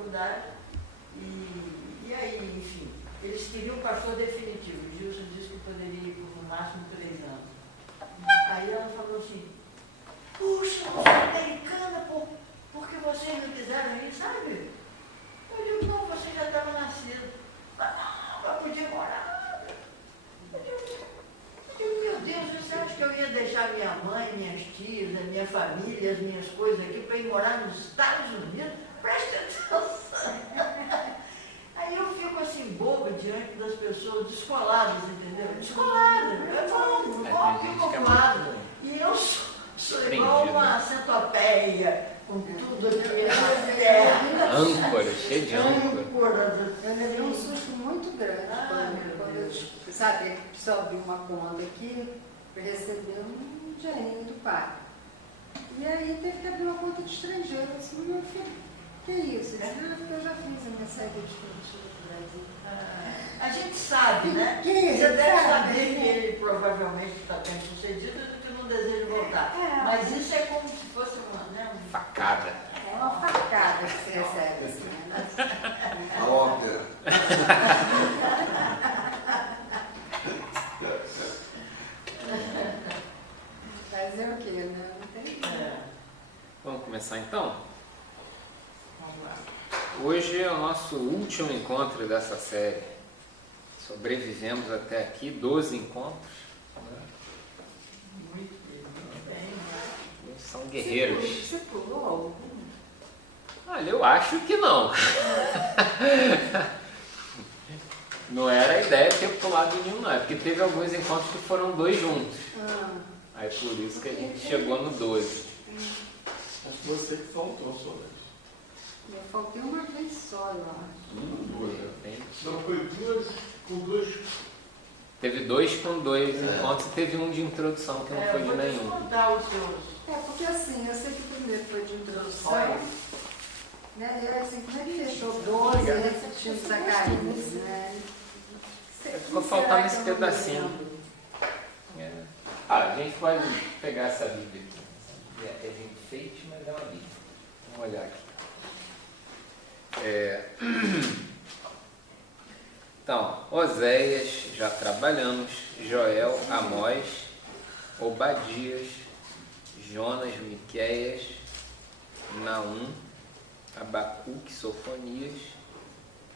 faculdade, e aí, enfim, eles queriam um pastor definitivo. O Gilson disse que poderia ir por no máximo 3 anos. Aí ela falou assim, puxa, você é americana, por que vocês não quiseram ir, sabe? Eu digo, não, você já estava nascido. Mas não, eu podia morar. Eu digo, meu Deus, você acha que eu ia deixar minha mãe, minhas tias, a minha família, as minhas coisas aqui para ir morar nos Estados Unidos? Presta atenção. Aí eu fico assim, boba, diante das pessoas descoladas, entendeu? Descoladas. E eu sou igual uma centopeia, com tudo aqui na terra. Âncora, cheio de âncora. Eu levei um susto muito grande quando eu, sabe, precisava abrir uma conta aqui para receber um dinheirinho do pai. E aí teve que abrir uma conta de estrangeiro. Eu disse, meu filho, que é isso? Ele disse, eu já fiz a minha saída definitiva do Brasil. A gente sabe, né? Você deve saber que ele provavelmente está bem sucedido e que não deseja voltar. Mas isso é como se fosse uma, né? Facada. É uma facada que você recebe, assim, né? A ópera. Fazer o quê, né? Não tem jeito. Vamos começar então? Vamos lá. Hoje é o nosso último encontro dessa série. Sobrevivemos até aqui, 12 encontros. Muito bem. São guerreiros. Você pulou algum? Olha, eu acho que não. Não era a ideia ter pulado nenhum, não. É porque teve alguns encontros que foram 2 juntos. Aí por isso que a gente chegou no 12. Acho que você que faltou, Solange. Eu faltei uma vez só, eu acho. Não, foi 2 com 2. Teve 2 com 2 encontros e teve um de introdução que não foi de nenhum. Contar os seus. Porque assim, eu sei que o primeiro foi de introdução, né? Eu assim, como é que fechou 12 repetindo Zacarias, né? Ficou faltando esse pedacinho. A gente pode pegar essa Bíblia aqui. É de enfeite, mas é uma Bíblia. Vamos olhar aqui. Então, Oséias, já trabalhamos, Joel, Amós, Obadias, Jonas, Miqueias, Naum, Abacuque, Sofonias,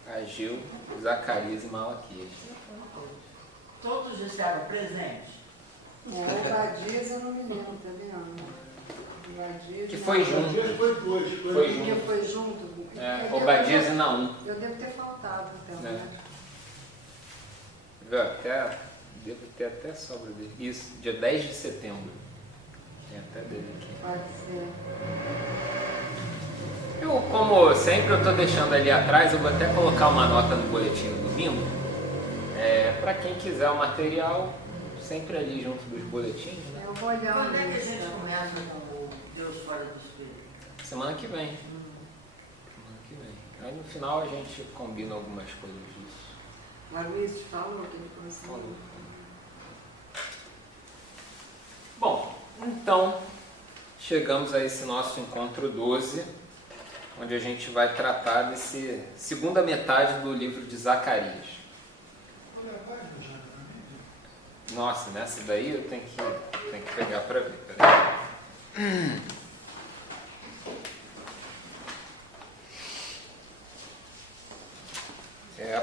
Ageu, Zacarias e Malaquias. Todos estavam presentes. O Obadias eu não me lembro, tá vendo? Obadias, Que foi junto. Foi 2. Foi junto. Foi junto? Obadias e Naum. Eu devo ter faltado, então. Né? Devo ter até sobra dele. Isso, dia 10 de setembro. Tem até dele aqui. Pode ser. Eu, como sempre, eu estou deixando ali atrás, eu vou até colocar uma nota no boletim no domingo. Para quem quiser o material, sempre ali junto dos boletins, né? Eu vou olhar Quando uma é que a lista. gente começa com o Deus fora do espelho? Semana que vem. Semana que vem. Aí no final a gente combina algumas coisas disso. O Luiz te falou que ele começou. Bom, então chegamos a esse nosso encontro 12, onde a gente vai tratar desse segunda metade do livro de Zacarias. Nossa, nessa daí eu tenho que pegar para ver. Peraí. A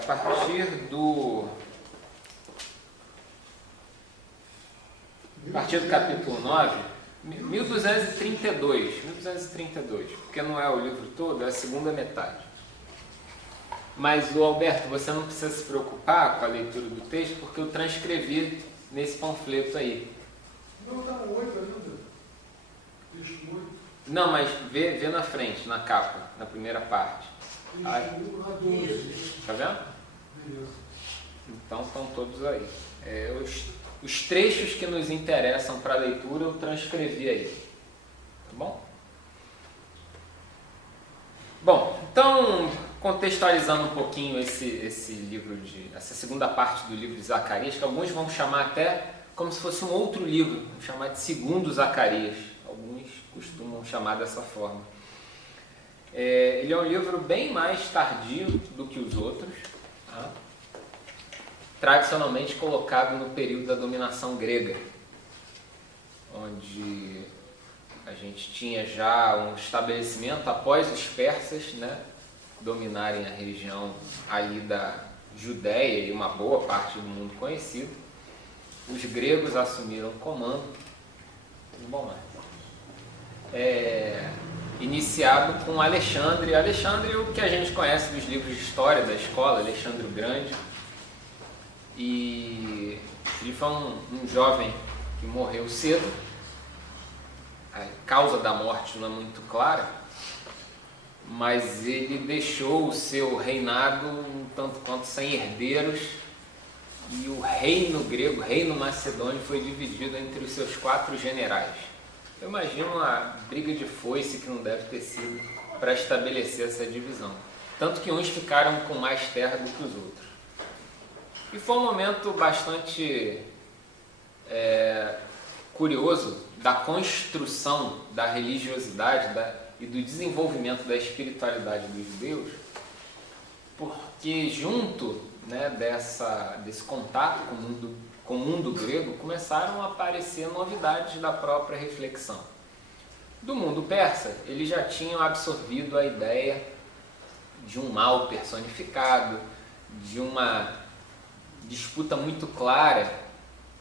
partir do capítulo 9, 1232, porque não é o livro todo, é a segunda metade. Mas, Alberto, você não precisa se preocupar com a leitura do texto, porque eu transcrevi nesse panfleto aí. Não, está no 8 ainda. Texto 8. Não, mas vê na frente, na capa, na primeira parte. Texto 1 a 12. Tá vendo? Beleza. Então estão todos aí. Os trechos que nos interessam para a leitura eu transcrevi aí. Tá bom? Bom, então, contextualizando um pouquinho essa segunda parte do livro de Zacarias, que alguns vão chamar até como se fosse um outro livro, vão chamar de segundo Zacarias. Alguns costumam chamar dessa forma. Ele é um livro bem mais tardio do que os outros, tá? Tradicionalmente colocado no período da dominação grega, onde a gente tinha já um estabelecimento após os persas, né, dominarem a região ali da Judéia e uma boa parte do mundo conhecido. Os gregos assumiram o comando. Bom, iniciado com Alexandre. Alexandre, o que a gente conhece dos livros de história da escola, Alexandre o Grande. E ele foi um jovem que morreu cedo. A causa da morte não é muito clara, mas ele deixou o seu reinado um tanto quanto sem herdeiros, e o reino grego, o reino macedônio, foi dividido entre os seus 4 generais. Eu imagino uma briga de foice que não deve ter sido para estabelecer essa divisão. Tanto que uns ficaram com mais terra do que os outros. E foi um momento bastante curioso da construção da religiosidade e do desenvolvimento da espiritualidade dos judeus, porque junto, né, desse contato com o mundo grego começaram a aparecer novidades da própria reflexão. Do mundo persa, eles já tinham absorvido a ideia de um mal personificado, de uma disputa muito clara,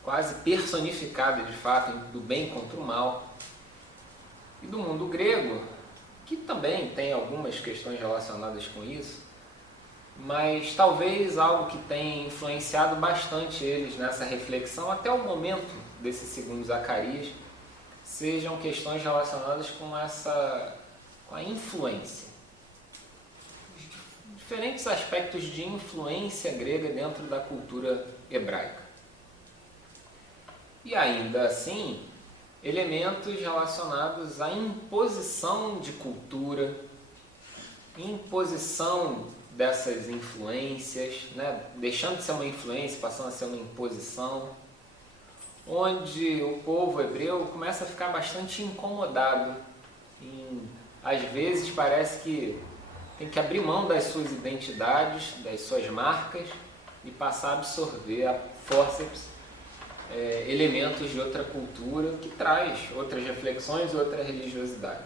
quase personificada de fato, do bem contra o mal. E do mundo grego, que também tem algumas questões relacionadas com isso, mas talvez algo que tenha influenciado bastante eles nessa reflexão até o momento desse segundo Zacarias, sejam questões relacionadas com a influência. Diferentes aspectos de influência grega dentro da cultura hebraica. E ainda assim, elementos relacionados à imposição de cultura, imposição dessas influências, né? Deixando de ser uma influência, passando a ser uma imposição, onde o povo hebreu começa a ficar bastante incomodado. Às vezes parece que tem que abrir mão das suas identidades, das suas marcas e passar a absorver a fórceps elementos de outra cultura que traz outras reflexões e outra religiosidade.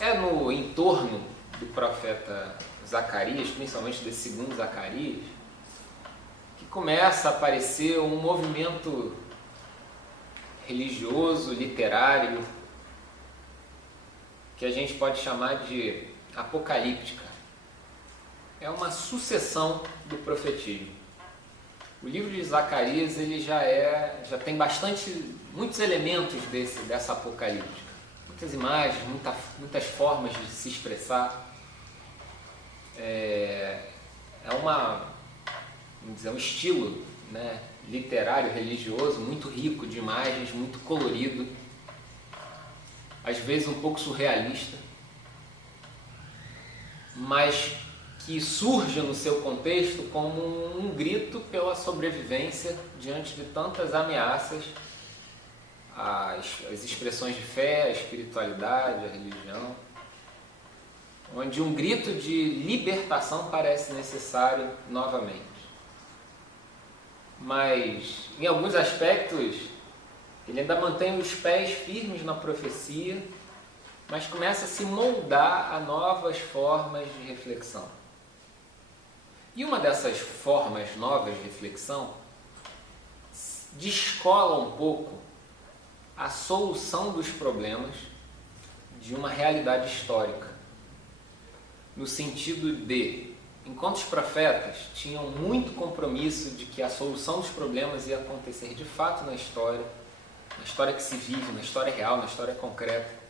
É no entorno do profeta Zacarias, principalmente desse segundo Zacarias, que começa a aparecer um movimento religioso, literário, que a gente pode chamar de apocalíptica. É uma sucessão do profetismo. O livro de Zacarias ele já tem muitos elementos dessa apocalíptica. Muitas imagens, muitas formas de se expressar. Vamos dizer, um estilo, né, literário, religioso, muito rico de imagens, muito colorido, às vezes um pouco surrealista, mas que surge no seu contexto como um grito pela sobrevivência diante de tantas ameaças às expressões de fé, à espiritualidade, à religião, onde um grito de libertação parece necessário novamente. Mas, em alguns aspectos, ele ainda mantém os pés firmes na profecia, mas começa a se moldar a novas formas de reflexão. E uma dessas formas novas de reflexão descola um pouco a solução dos problemas de uma realidade histórica, no sentido de, enquanto os profetas tinham muito compromisso de que a solução dos problemas ia acontecer de fato na história que se vive, na história real, na história concreta,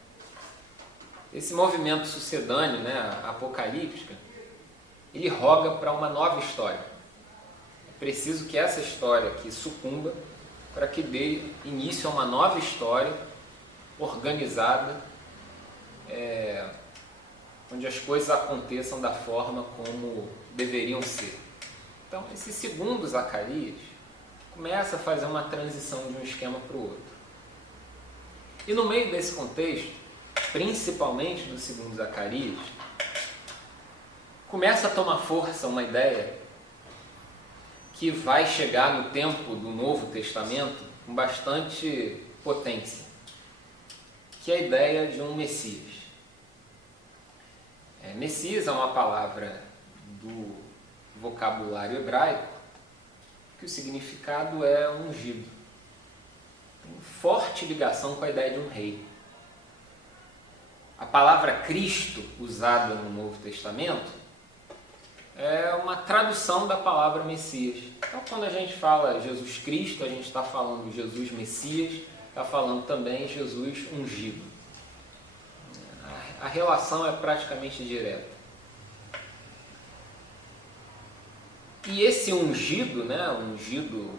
esse movimento sucedâneo, né, apocalíptica, ele roga para uma nova história. É preciso que essa história aqui sucumba para que dê início a uma nova história organizada, onde as coisas aconteçam da forma como deveriam ser. Então, esse segundo Zacarias começa a fazer uma transição de um esquema para o outro. E no meio desse contexto, principalmente do segundo Zacarias, começa a tomar força uma ideia que vai chegar no tempo do Novo Testamento com bastante potência, que é a ideia de um Messias. Messias é uma palavra do vocabulário hebraico que o significado é ungido. Tem forte ligação com a ideia de um rei. A palavra Cristo, usada no Novo Testamento, é uma tradução da palavra Messias. Então, quando a gente fala Jesus Cristo, a gente está falando Jesus Messias, está falando também Jesus ungido. A relação é praticamente direta. E esse ungido, ungido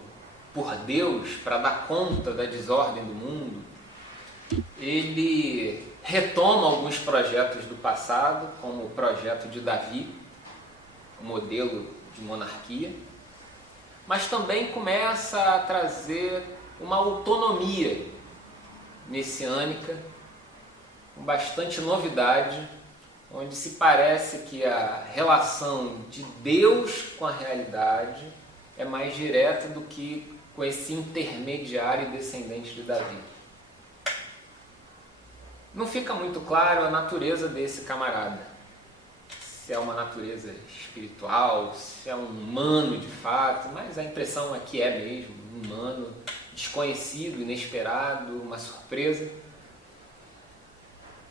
por Deus para dar conta da desordem do mundo, ele retoma alguns projetos do passado, como o projeto de Davi, o modelo de monarquia, mas também começa a trazer uma autonomia messiânica, com bastante novidade, onde se parece que a relação de Deus com a realidade é mais direta do que com esse intermediário e descendente de Davi. Não fica muito claro a natureza desse camarada. Se é uma natureza espiritual, se é um humano de fato, mas a impressão aqui é mesmo, um humano desconhecido, inesperado, uma surpresa,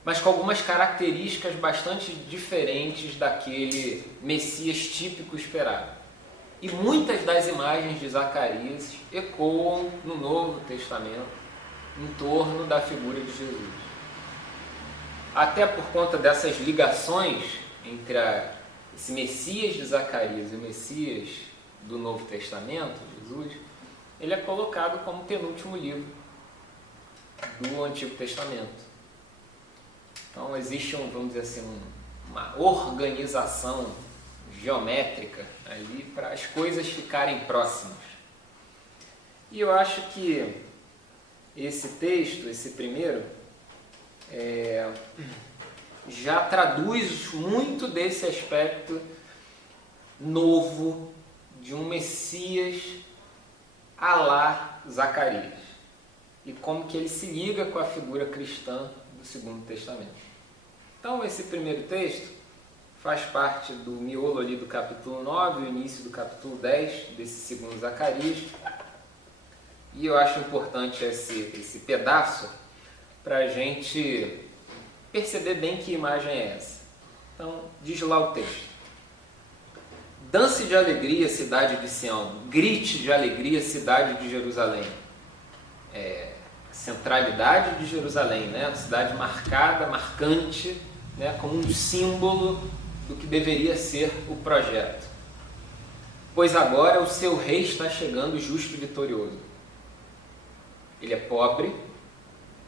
mas com algumas características bastante diferentes daquele Messias típico esperado. E muitas das imagens de Zacarias ecoam no Novo Testamento em torno da figura de Jesus. Até por conta dessas ligações entre esse Messias de Zacarias e o Messias do Novo Testamento, Jesus, ele é colocado como penúltimo livro do Antigo Testamento. Então existe, vamos dizer assim, uma organização geométrica ali para as coisas ficarem próximas. E eu acho que esse texto, esse primeiro, já traduz muito desse aspecto novo de um Messias à la Zacarias e como que ele se liga com a figura cristã do Segundo Testamento. Então esse primeiro texto faz parte do miolo ali do capítulo 9, o início do capítulo 10 desse segundo Zacarias, e eu acho importante esse pedaço para a gente perceber bem que imagem é essa. Então, diz lá o texto: dance de alegria, cidade de Sião, grite de alegria, cidade de Jerusalém. Centralidade de Jerusalém, né? Cidade marcada, marcante, né? Como um símbolo do que deveria ser o projeto. Pois agora o seu rei está chegando justo e vitorioso. Ele é pobre,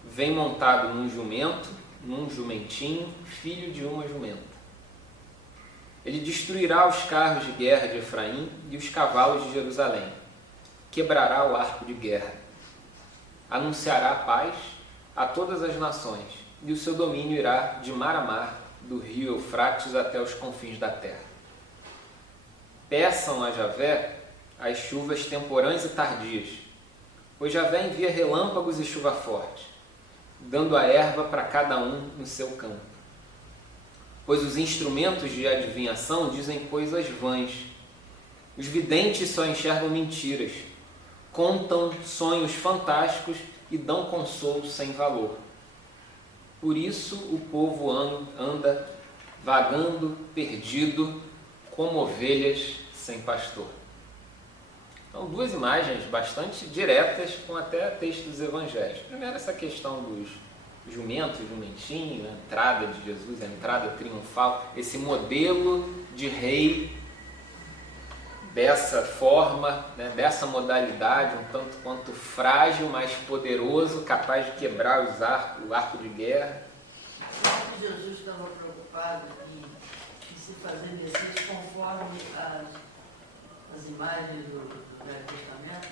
vem montado num jumento, num jumentinho, filho de uma jumenta. Ele destruirá os carros de guerra de Efraim e os cavalos de Jerusalém. Quebrará o arco de guerra. Anunciará paz a todas as nações, e o seu domínio irá de mar a mar, do rio Eufrates até os confins da terra. Peçam a Javé as chuvas temporãs e tardias, pois Javé envia relâmpagos e chuva forte, dando a erva para cada um no seu campo. Pois os instrumentos de adivinhação dizem coisas vãs. Os videntes só enxergam mentiras, contam sonhos fantásticos e dão consolo sem valor. Por isso o povo anda vagando, perdido, como ovelhas sem pastor. Então, duas imagens bastante diretas com até textos dos evangelhos. Primeiro, essa questão dos jumentos, jumentinho, a entrada de Jesus, a entrada triunfal, esse modelo de rei dessa forma, né, dessa modalidade, um tanto quanto frágil, mas poderoso, capaz de quebrar o arco de guerra. Será que Jesus estava preocupado em se fazer Messias conforme as imagens do Velho Testamento?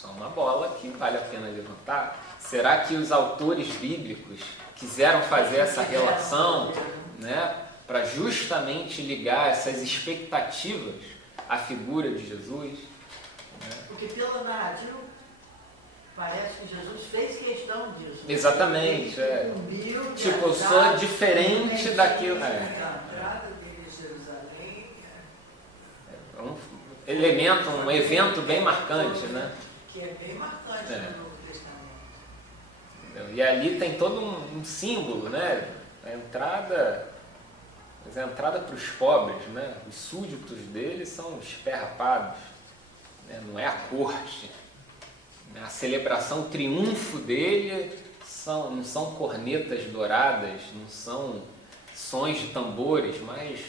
Só uma bola que vale a pena levantar. Será que os autores bíblicos quiseram fazer essa relação, né, para justamente ligar essas expectativas à figura de Jesus? Né? Porque pela narrativa parece que Jesus fez questão disso. Exatamente. Ele cumpriu, Tipo, eu sou diferente daquilo. A entrada dele em Jerusalém É um elemento, um evento bem marcante, né? que é bem marcante no Novo Testamento. E ali tem todo um símbolo, né? A entrada para os pobres, né? Os súditos dele são esferrapados, né? Não é a corte. A celebração, o triunfo dele não são cornetas douradas, não são sons de tambores, mas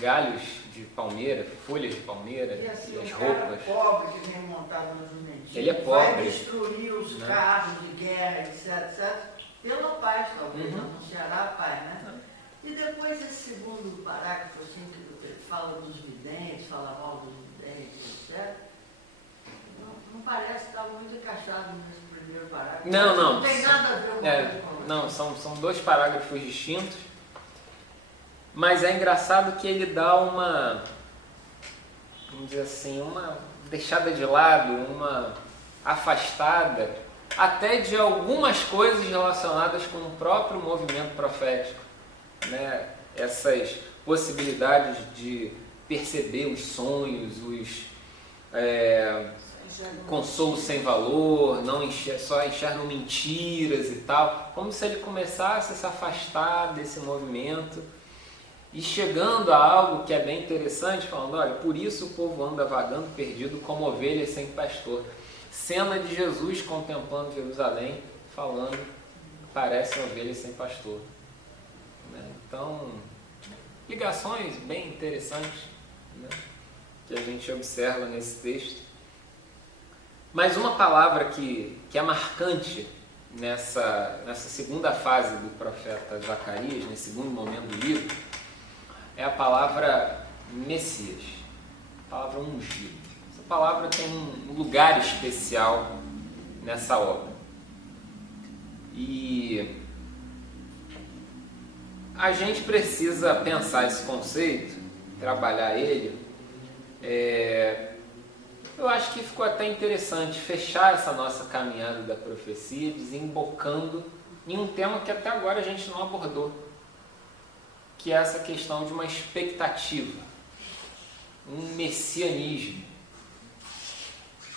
galhos de palmeira, folhas de palmeira E assim, e as um cara roupas. pobre que vem montado no jumentinho, Ele é pobre, vai destruir os né? carros de guerra, etc, pela paz, talvez, anunciará a paz, né? E depois esse segundo parágrafo, assim, que fala dos videntes, fala mal dos videntes, etc, não parece estar muito encaixado nesse primeiro parágrafo. Não. Não tem nada a ver com isso. Não, são dois parágrafos distintos, mas é engraçado que ele dá uma, vamos dizer assim, uma deixada de lado, uma afastada, até de algumas coisas relacionadas com o próprio movimento profético, né? Essas possibilidades de perceber os sonhos, os consolos sem valor, só enxergam mentiras e tal, como se ele começasse a se afastar desse movimento e chegando a algo que é bem interessante, falando, olha, por isso o povo anda vagando perdido como ovelhas sem pastor. Cena de Jesus contemplando Jerusalém, falando, parecem ovelhas sem pastor. Né? Então, ligações bem interessantes, né, que a gente observa nesse texto. Mas uma palavra que é marcante nessa segunda fase do profeta Zacarias, nesse segundo momento do livro, é a palavra Messias, a palavra ungido. Essa palavra tem um lugar especial nessa obra. E a gente precisa pensar esse conceito, trabalhar ele. Eu acho que ficou até interessante fechar essa nossa caminhada da profecia desembocando em um tema que até agora a gente não abordou, que é essa questão de uma expectativa, um messianismo.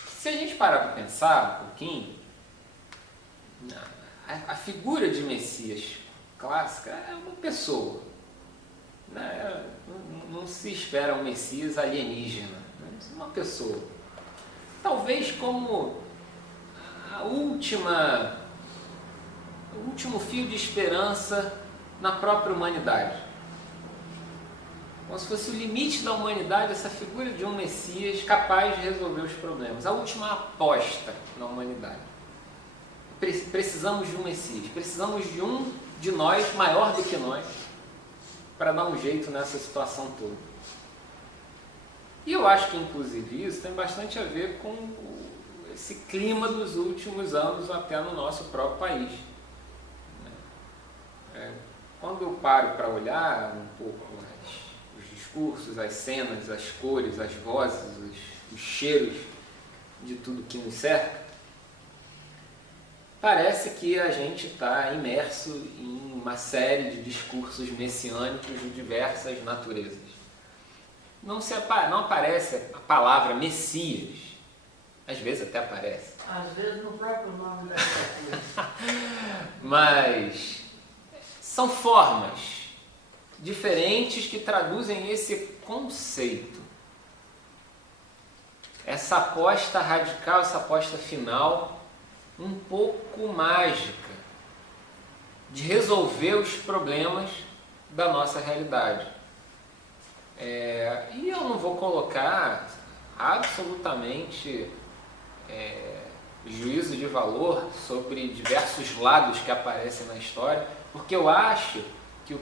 Se a gente parar para pensar um pouquinho, a figura de Messias clássica é uma pessoa, né? Não se espera um Messias alienígena, né? É uma pessoa. Talvez como o último fio de esperança na própria humanidade. Como se fosse o limite da humanidade, essa figura de um Messias capaz de resolver os problemas. A última aposta na humanidade. Precisamos de um Messias, precisamos de um de nós, maior do que nós, para dar um jeito nessa situação toda. E eu acho que, inclusive, isso tem bastante a ver com esse clima dos últimos anos até no nosso próprio país. Quando eu paro para olhar um pouco os discursos, as cenas, as cores, as vozes, os cheiros de tudo que nos cerca, parece que a gente está imerso em uma série de discursos messiânicos de diversas naturezas. Não aparece a palavra Messias, às vezes até aparece. Às vezes no próprio nome da criatura. Mas são formas diferentes que traduzem esse conceito. Essa aposta radical, essa aposta final, um pouco mágica, de resolver os problemas da nossa realidade. E eu não vou colocar absolutamente juízo de valor sobre diversos lados que aparecem na história, porque eu acho que o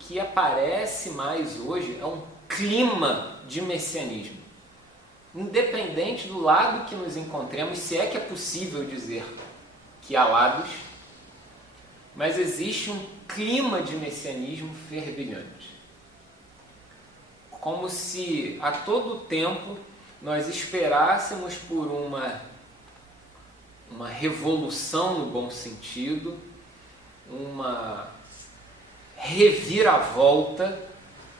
que aparece mais hoje é um clima de messianismo. independente do lado que nos encontremos, se é que é possível dizer que há lados, mas existe um clima de messianismo fervilhante. Como se a todo tempo nós esperássemos por uma revolução no bom sentido, uma reviravolta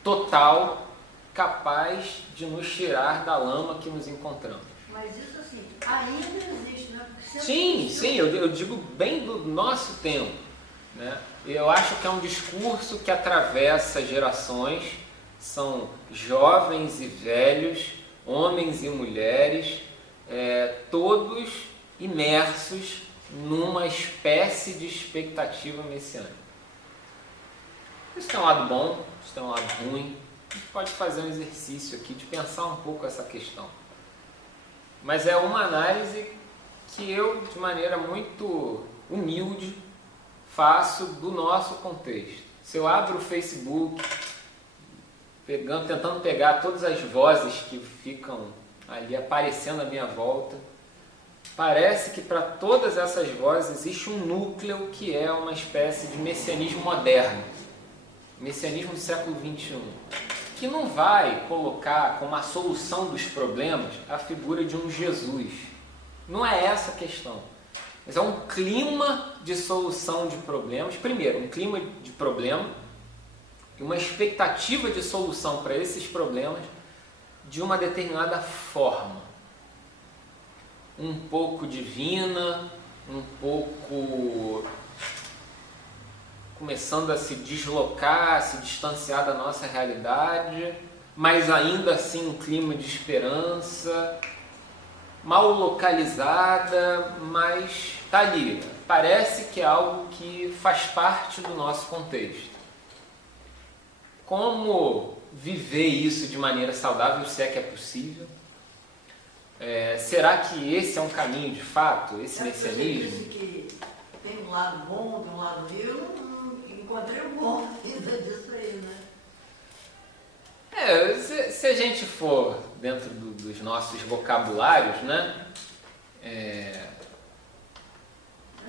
total, capaz de nos tirar da lama que nos encontramos. Mas isso assim, ainda existe, né? Porque Sim, eu digo bem do nosso tempo, né? Eu acho que é um discurso que atravessa gerações, são jovens e velhos, homens e mulheres, todos imersos numa espécie de expectativa messiânica. Isso tem um lado bom, isso tem um lado ruim. A gente pode fazer um exercício aqui de pensar um pouco essa questão. Mas é uma análise que eu, de maneira muito humilde, faço do nosso contexto. Se eu abro o Facebook, tentando pegar todas as vozes que ficam ali aparecendo à minha volta, parece que para todas essas vozes existe um núcleo que é uma espécie de messianismo moderno, messianismo do século XXI, que não vai colocar como a solução dos problemas a figura de um Jesus. Não é essa a questão. Mas é um clima de solução de problemas. Primeiro, um clima de problema e uma expectativa de solução para esses problemas de uma determinada forma. Um pouco divina, um pouco começando a se deslocar, a se distanciar da nossa realidade, mas ainda assim um clima de esperança, mal localizada, mas está ali. Parece que é algo que faz parte do nosso contexto. Como viver isso de maneira saudável, se é que é possível? Será que esse é um caminho de fato, esse messianismo? Você disse que tem um lado bom, tem um lado ruim. Eu não encontrei o bom ainda disso aí, né? Se a gente for dentro dos nossos vocabulários, né?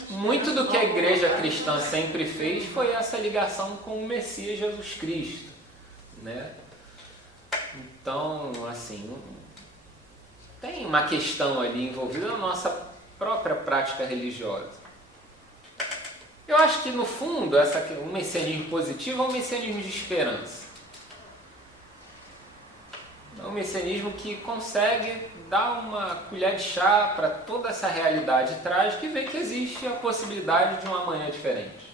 Muito do que a igreja cristã sempre fez foi essa ligação com o Messias Jesus Cristo, né? Então, assim, tem uma questão ali envolvida na nossa própria prática religiosa. Eu acho que, no fundo, um messianismo positivo é um messianismo de esperança. É um messianismo que consegue dar uma colher de chá para toda essa realidade trágica e ver que existe a possibilidade de um amanhã diferente.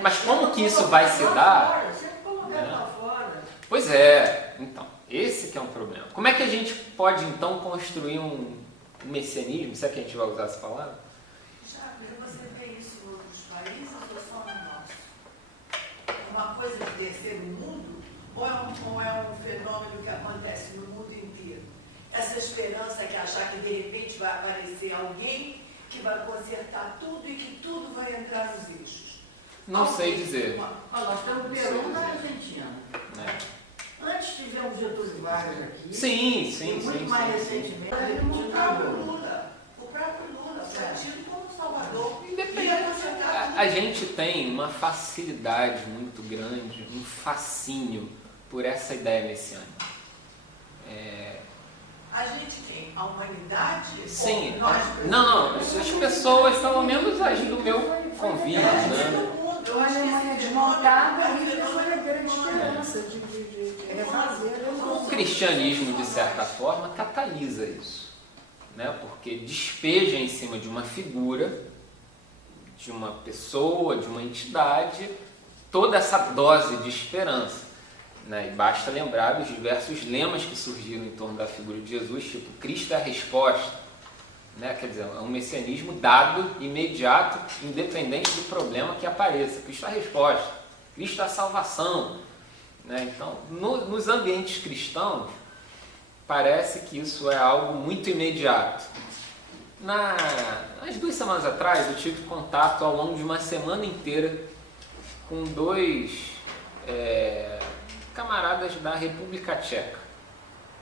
Mas como que isso vai se dar? Sempre colocando lá fora. Pois é, então, esse que é um problema. Como é que a gente pode, então, construir um messianismo, se é que a gente vai usar essa palavra? Você vê isso em outros países ou só no nosso? É uma coisa de terceiro mundo ou é um fenômeno que acontece no mundo inteiro? Essa esperança que achar que de repente vai aparecer alguém que vai consertar tudo e que tudo vai entrar nos eixos. Não sei dizer. Nós temos o Peru na Argentina. Antes tivemos Getúlio Vargas aqui. Sim. Muito mais recentemente. O próprio Lula, foi tido como Salvador. A gente tem uma facilidade muito grande, um fascínio por essa ideia messiânica. A gente tem a humanidade. Sim. Ou nós, Não, as pessoas, pelo menos as do meu convívio, né? Uma Alemanha desmontada e foi a grande esperança de refazer. O cristianismo, de certa forma, catalisa isso, né? Porque despeja em cima de uma figura, de uma pessoa, de uma entidade, toda essa dose de esperança, né? E basta lembrar dos diversos lemas que surgiram em torno da figura de Jesus, tipo, Cristo é a resposta, né? Quer dizer, é um messianismo dado, imediato, independente do problema que apareça. Cristo é a resposta, Cristo é a salvação, né? Então, nos ambientes cristãos, parece que isso é algo muito imediato. Nas 2 semanas atrás, eu tive contato ao longo de uma semana inteira com 2 camaradas da República Tcheca.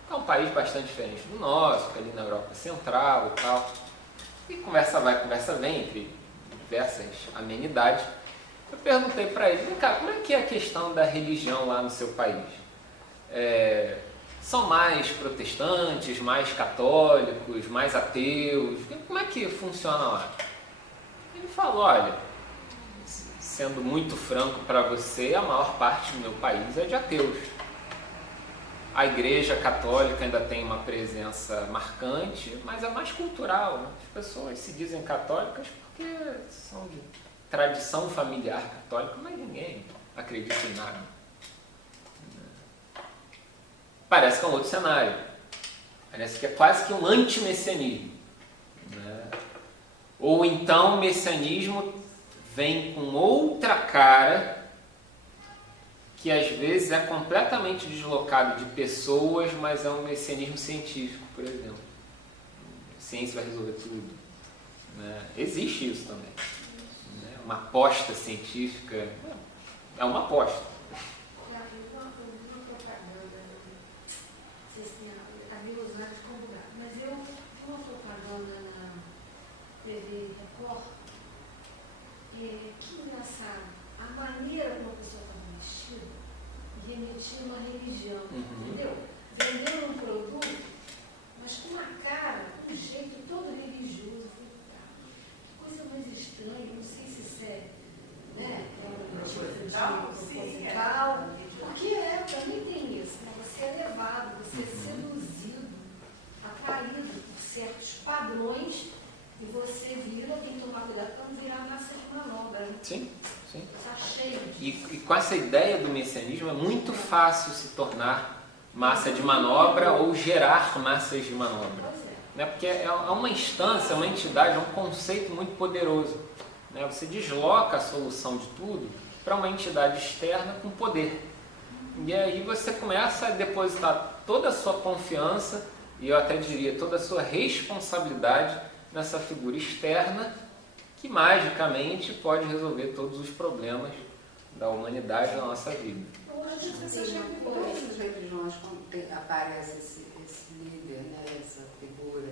É um país bastante diferente do nosso, que é ali na Europa Central e tal. E conversa vai, conversa vem, entre diversas amenidades. Eu perguntei para ele, vem cá, como é que é a questão da religião lá no seu país? São mais protestantes, mais católicos, mais ateus? Como é que funciona lá? Ele falou, olha, sendo muito franco para você, a maior parte do meu país é de ateus. A Igreja Católica ainda tem uma presença marcante, mas é mais cultural, né? As pessoas se dizem católicas porque são de tradição familiar católica, mas ninguém acredita em nada. Parece que é um outro cenário. Parece que é quase que um anti-messianismo, né? Ou então o messianismo vem com outra cara, que às vezes é completamente deslocado de pessoas, mas é um messianismo científico, por exemplo. A ciência vai resolver tudo, né? Existe isso também, né? Uma aposta científica é uma aposta. Mas eu vi uma propaganda na TV Record, que engraçado, a maneira como a pessoa estava vestida remetia a uma religião, entendeu? Vendendo um produto, mas com uma cara, com um jeito todo religioso. Eu falei, tá, que coisa mais estranha, não sei se isso é, né? É uma Proposital? proposital. Porque também tem isso, né? Você é levado, você é seduzido, atraído por certos padrões e você vira, tem que tomar cuidado para não virar massa de manobra. Né? Sim, sim. Está cheio disso. E com essa ideia do messianismo é muito fácil se tornar massa de manobra ou gerar massas de manobra. Pois é. Né? Porque é uma instância, uma entidade, é um conceito muito poderoso. Né? Você desloca a solução de tudo para uma entidade externa com poder. E aí você começa a depositar toda a sua confiança, e eu até diria toda a sua responsabilidade nessa figura externa que magicamente pode resolver todos os problemas da humanidade na nossa vida. Hoje você acha que todas as religiões aparece esse líder, né, essa figura?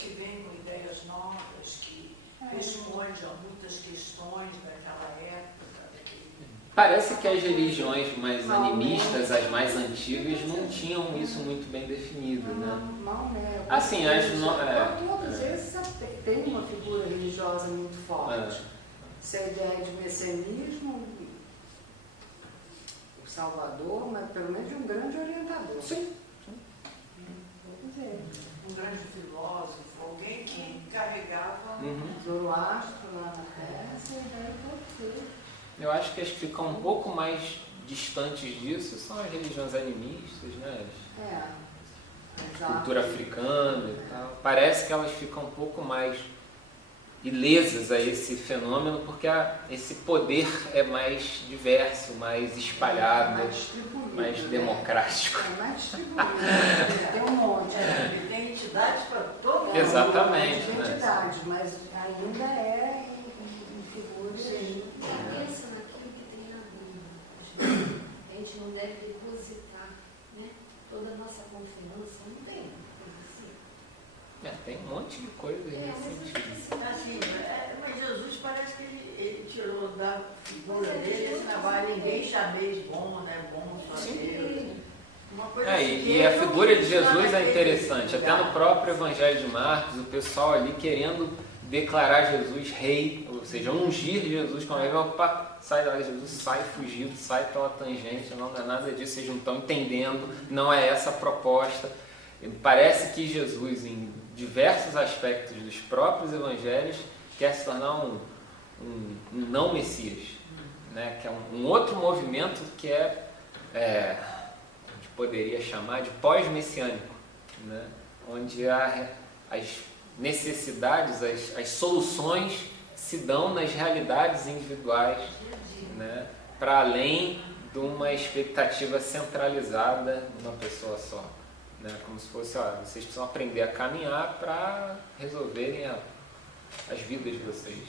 Que vem com ideias novas, que responde a muitas questões daquela época. Parece que as religiões mais animistas, as mais antigas, não tinham isso muito bem definido, né? Maomé. Assim, Todas vezes tem uma figura religiosa muito forte. Essa ideia de messianismo, o Salvador, mas pelo menos de um grande orientador. Sim. Um grande filósofo, alguém que carregava Zoroastro lá na Terra, essa ideia toda. Eu acho que as que ficam um pouco mais distantes disso são as religiões animistas, né? A cultura africana e tal. Parece que elas ficam um pouco mais ilesas a esse fenômeno, porque esse poder é mais diverso, mais espalhado, mais democrático. É mais distribuído, tem um monte. Ele tem entidades para todo mundo. Exatamente. Tem entidades, mas ainda é em figuras. Pensa naquilo que tem na Bíblia. A gente não deve depositar, né, toda a nossa confiança. Não tem coisa assim. Tem um monte de coisa nesse sentido. Assim, mas Jesus parece que ele tirou da figura dele esse trabalho, ninguém chameis bom, né? Bom só Deus. Uma coisa assim, E a figura de Jesus é interessante. Até no próprio Evangelho de Marcos, o pessoal ali querendo declarar Jesus rei, ou seja, ungir Jesus, quando ele opa, sai da Jesus, sai fugido, sai pela tangente, não é nada disso, vocês não estão entendendo, não é essa a proposta. Parece que Jesus, em diversos aspectos dos próprios evangelhos, quer se tornar um não Messias, né? Que é um outro movimento que a gente poderia chamar de pós-messiânico, né? Onde as necessidades, as soluções se dão nas realidades individuais, né? Para além de uma expectativa centralizada numa pessoa só. Né? Como se fosse, vocês precisam aprender a caminhar para resolverem as vidas de vocês.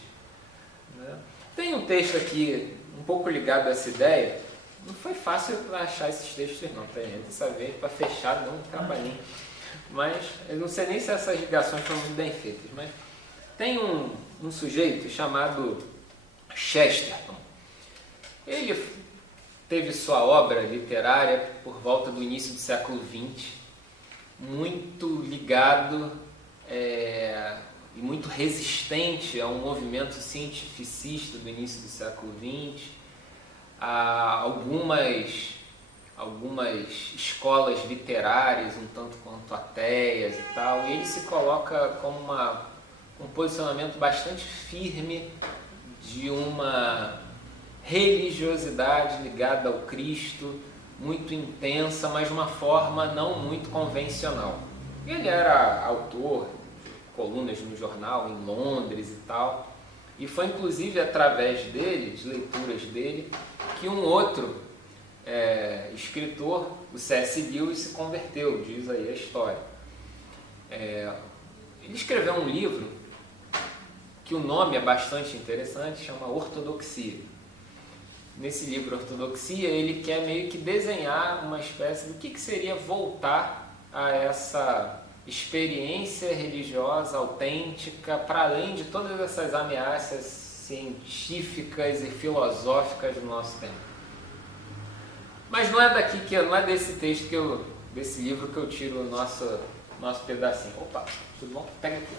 Né? Tem um texto aqui um pouco ligado a essa ideia, Não foi fácil achar esses textos não, tá gente? Dessa vez, para fechar, deu um trabalhinho. Mas eu não sei nem se essas ligações foram muito bem feitas, mas tem um sujeito chamado Chesterton. Ele teve sua obra literária por volta do início do século XX, muito ligado e muito resistente a um movimento cientificista do início do século XX, a algumas escolas literárias um tanto quanto ateias e tal, e ele se coloca como um posicionamento bastante firme de uma religiosidade ligada ao Cristo, muito intensa, mas de uma forma não muito convencional. Ele era autor, colunas no jornal em Londres e tal, e foi inclusive através dele, de leituras dele, que um outro escritor, o C.S. Lewis, se converteu, diz aí a história. Ele escreveu um livro que o nome é bastante interessante, chama Ortodoxia. Nesse livro Ortodoxia, ele quer meio que desenhar uma espécie do que seria voltar a essa experiência religiosa autêntica, para além de todas essas ameaças científicas e filosóficas do nosso tempo. Mas não é desse texto desse livro que eu tiro o nosso pedacinho. Opa, tudo bom? Pega aqui.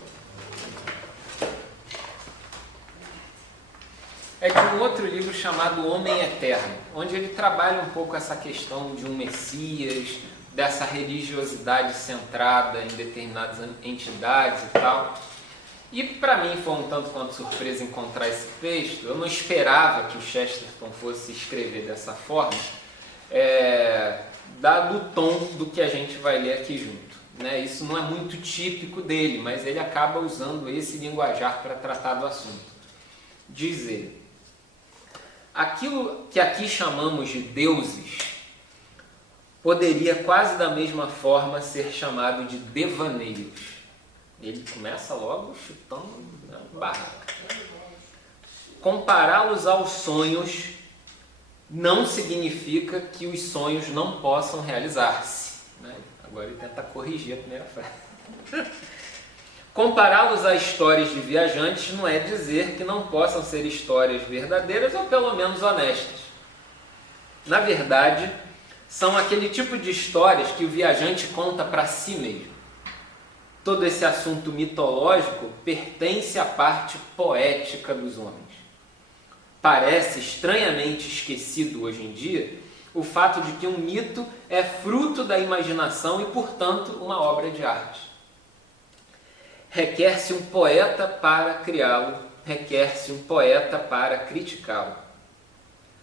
É de um outro livro chamado Homem Eterno, onde ele trabalha um pouco essa questão de um Messias, dessa religiosidade centrada em determinadas entidades e tal. E para mim foi um tanto quanto surpresa encontrar esse texto. Eu não esperava que o Chesterton fosse escrever dessa forma, dado o tom do que a gente vai ler aqui junto, né? Isso não é muito típico dele, mas ele acaba usando esse linguajar para tratar do assunto. Diz ele: aquilo que aqui chamamos de deuses poderia quase da mesma forma ser chamado de devaneios. Ele começa logo chutando a barraca. Compará-los aos sonhos não significa que os sonhos não possam realizar-se, né? Agora ele tenta corrigir a primeira frase. Compará-los a histórias de viajantes não é dizer que não possam ser histórias verdadeiras ou pelo menos honestas. Na verdade, são aquele tipo de histórias que o viajante conta para si mesmo. Todo esse assunto mitológico pertence à parte poética dos homens. Parece estranhamente esquecido hoje em dia o fato de que um mito é fruto da imaginação e, portanto, uma obra de arte. Requer-se um poeta para criá-lo, requer-se um poeta para criticá-lo.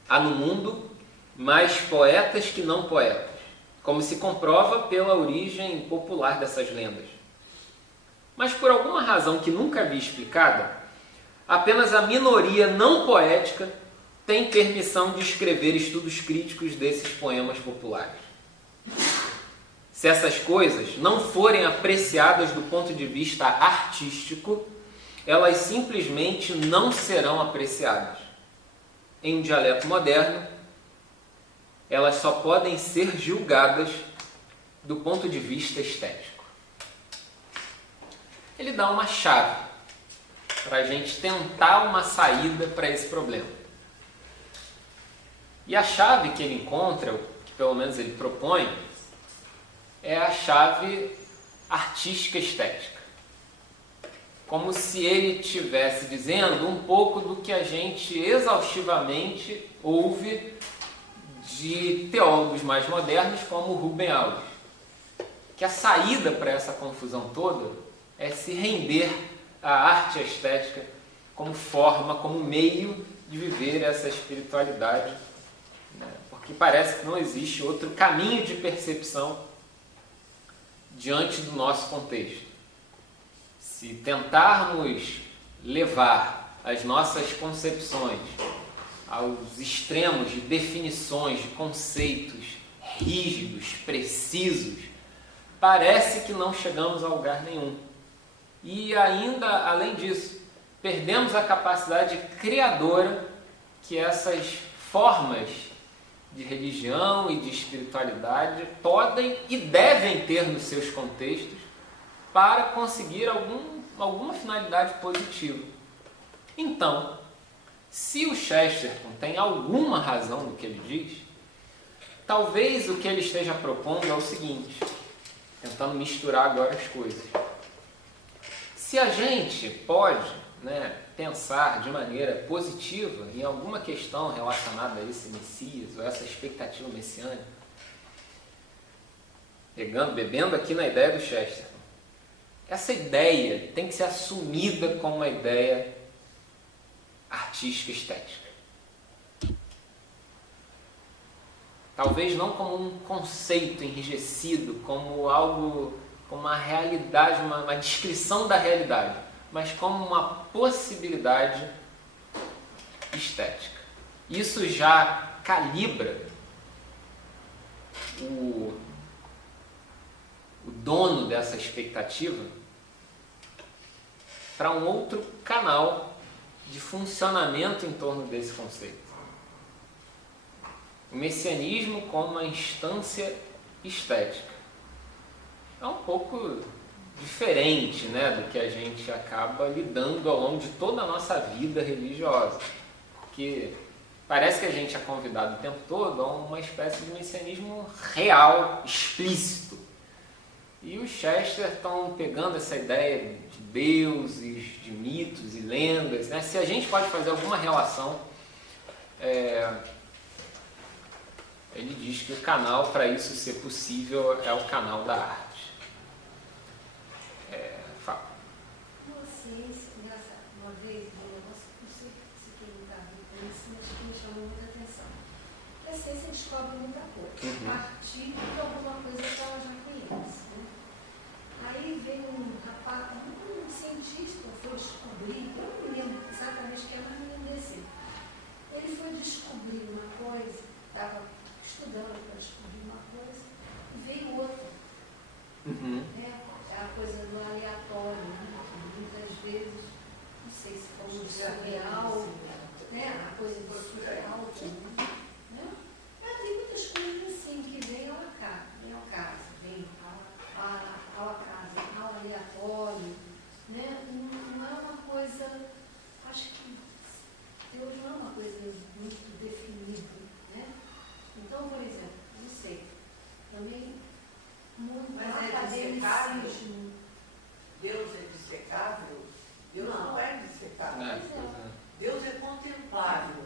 Há no mundo mais poetas que não poetas, como se comprova pela origem popular dessas lendas. Mas por alguma razão que nunca vi explicada, apenas a minoria não poética tem permissão de escrever estudos críticos desses poemas populares. Se essas coisas não forem apreciadas do ponto de vista artístico, elas simplesmente não serão apreciadas. Em um dialeto moderno, elas só podem ser julgadas do ponto de vista estético. Ele dá uma chave para a gente tentar uma saída para esse problema. E a chave que ele encontra, que pelo menos ele propõe, é a chave artística estética. Como se ele estivesse dizendo um pouco do que a gente exaustivamente ouve de teólogos mais modernos como Rubem Alves. Que a saída para essa confusão toda é se render à arte estética como forma, como meio de viver essa espiritualidade, né? Porque parece que não existe outro caminho de percepção diante do nosso contexto. Se tentarmos levar as nossas concepções aos extremos de definições, de conceitos rígidos, precisos, parece que não chegamos a lugar nenhum. E ainda, além disso, perdemos a capacidade criadora que essas formas de religião e de espiritualidade podem e devem ter nos seus contextos para conseguir alguma finalidade positiva. Então, se o Chesterton tem alguma razão no que ele diz, talvez o que ele esteja propondo é o seguinte, tentando misturar agora as coisas. Se a gente pode, pensar de maneira positiva em alguma questão relacionada a esse Messias, ou essa expectativa messiânica, bebendo aqui na ideia do Chesterton, essa ideia tem que ser assumida como uma ideia artística estética. Talvez não como um conceito enrijecido, como algo, como uma realidade, uma descrição da realidade, mas como uma possibilidade estética. Isso já calibra o dono dessa expectativa para um outro canal de funcionamento em torno desse conceito. O messianismo como uma instância estética. É um pouco diferente, do que a gente acaba lidando ao longo de toda a nossa vida religiosa. Porque parece que a gente é convidado o tempo todo a uma espécie de messianismo real, explícito. E os Chesterton pegando essa ideia de deuses, de mitos e lendas, se a gente pode fazer alguma relação, ele diz que o canal para isso ser possível é o canal da arte. Fala. Uma ciência, engraçado, uma vez, um negócio, não sei se quem está conhece, mas que me chamou muita atenção. E a ciência descobre muita coisa, a partir de alguma coisa que ela já conhece. Aí veio um rapaz, um cientista, foi descobrir, eu não me lembro exatamente quem, mas não lembro desse. Ele foi descobrir uma coisa, estava estudando para descobrir uma coisa, e veio outra. É a coisa do aleatório, que muitas vezes, não sei se como surreal, a coisa do surreal também. Tem muitas coisas assim que vem ao acaso, vem ao acaso, ao aleatório, não é uma coisa, acho que Deus não é uma coisa muito definida, Então, por exemplo, não sei, também muito academicismo. Deus é dissecável? Deus não é dissecável. Deus é contemplável.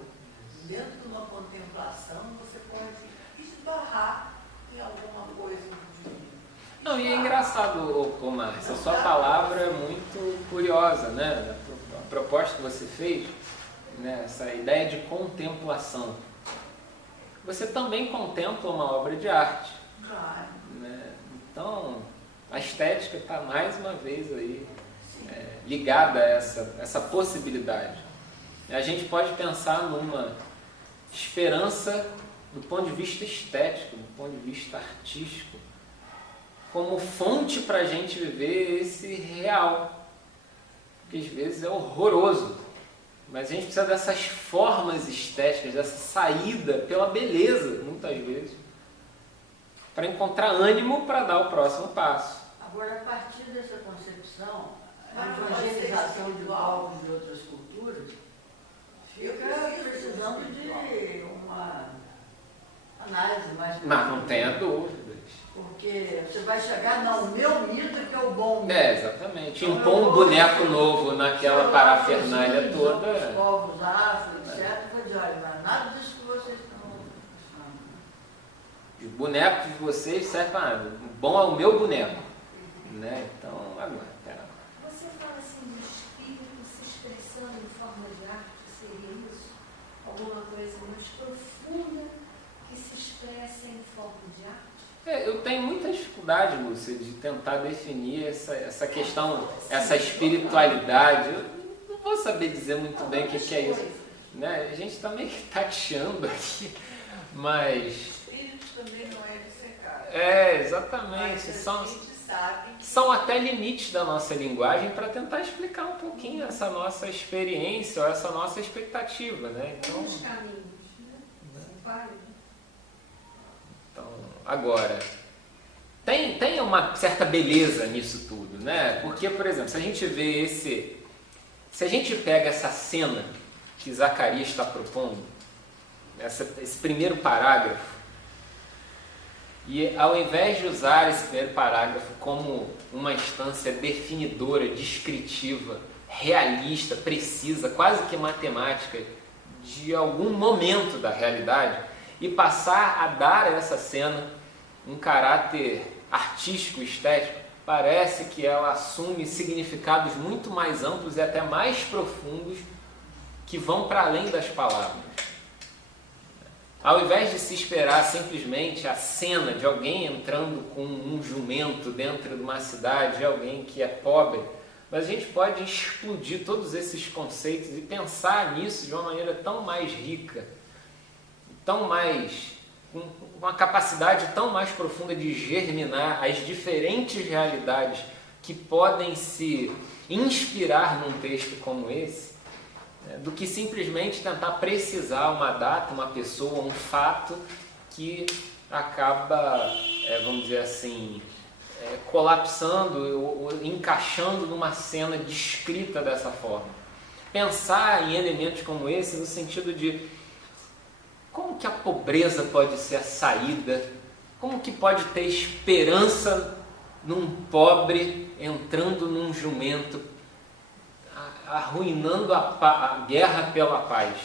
Dentro de uma contemplação, você pode esbarrar em alguma coisa divina. Não, e é engraçado, Márcia, a sua palavra é muito curiosa, A proposta que você fez, essa ideia de contemplação. Você também contempla uma obra de arte. Claro. Então, a estética está mais uma vez aí ligada a essa possibilidade. A gente pode pensar numa esperança do ponto de vista estético, do ponto de vista artístico, como fonte para a gente viver esse real, que às vezes é horroroso. Mas a gente precisa dessas formas estéticas, dessa saída pela beleza, muitas vezes, para encontrar ânimo para dar o próximo passo. Agora, a partir dessa concepção, a evangelização de povos de outras culturas fica precisando de uma análise mais profunda. Mas não tenha dúvidas. Porque você vai chegar, não, o meu mito que é o bom mito. Exatamente. Impor um boneco novo naquela parafernália toda. Os povos afro, etc. Vou dizer, olha, mas nada disso que vocês estão falando. Os bonecos de vocês servem para nada. O bom é o meu boneco. Então, agora, pera. Você fala assim do espírito se expressando em forma de arte, seria isso? Alguma coisa mais profunda que se expressa em forma de arte? Eu tenho muita dificuldade, Lúcia, de tentar definir essa questão, essa espiritualidade. Eu não vou saber dizer muito bem o que é isso. A gente está meio que tateando aqui, mas... O espírito também não é dissecável. Exatamente. Mas a gente sabe que... São até limites da nossa linguagem para tentar explicar um pouquinho essa nossa experiência ou essa nossa expectativa, Então, Os caminhos, são vários. Então, agora, tem uma certa beleza nisso tudo, né? Porque, por exemplo, se a gente vê se a gente pega essa cena que Zacarias está propondo, esse primeiro parágrafo, e ao invés de usar esse primeiro parágrafo como uma instância definidora, descritiva, realista, precisa, quase que matemática, de algum momento da realidade, e passar a dar a essa cena um caráter artístico, estético, parece que ela assume significados muito mais amplos e até mais profundos que vão para além das palavras. Ao invés de se esperar simplesmente a cena de alguém entrando com um jumento dentro de uma cidade, de alguém que é pobre, mas a gente pode explodir todos esses conceitos e pensar nisso de uma maneira tão mais rica, tão mais, com uma capacidade tão mais profunda de germinar as diferentes realidades que podem se inspirar num texto como esse, do que simplesmente tentar precisar uma data, uma pessoa, um fato que acaba, vamos dizer assim, colapsando ou encaixando numa cena descrita dessa forma. Pensar em elementos como esse no sentido de como que a pobreza pode ser a saída, como que pode ter esperança num pobre entrando num jumento, arruinando a guerra pela paz.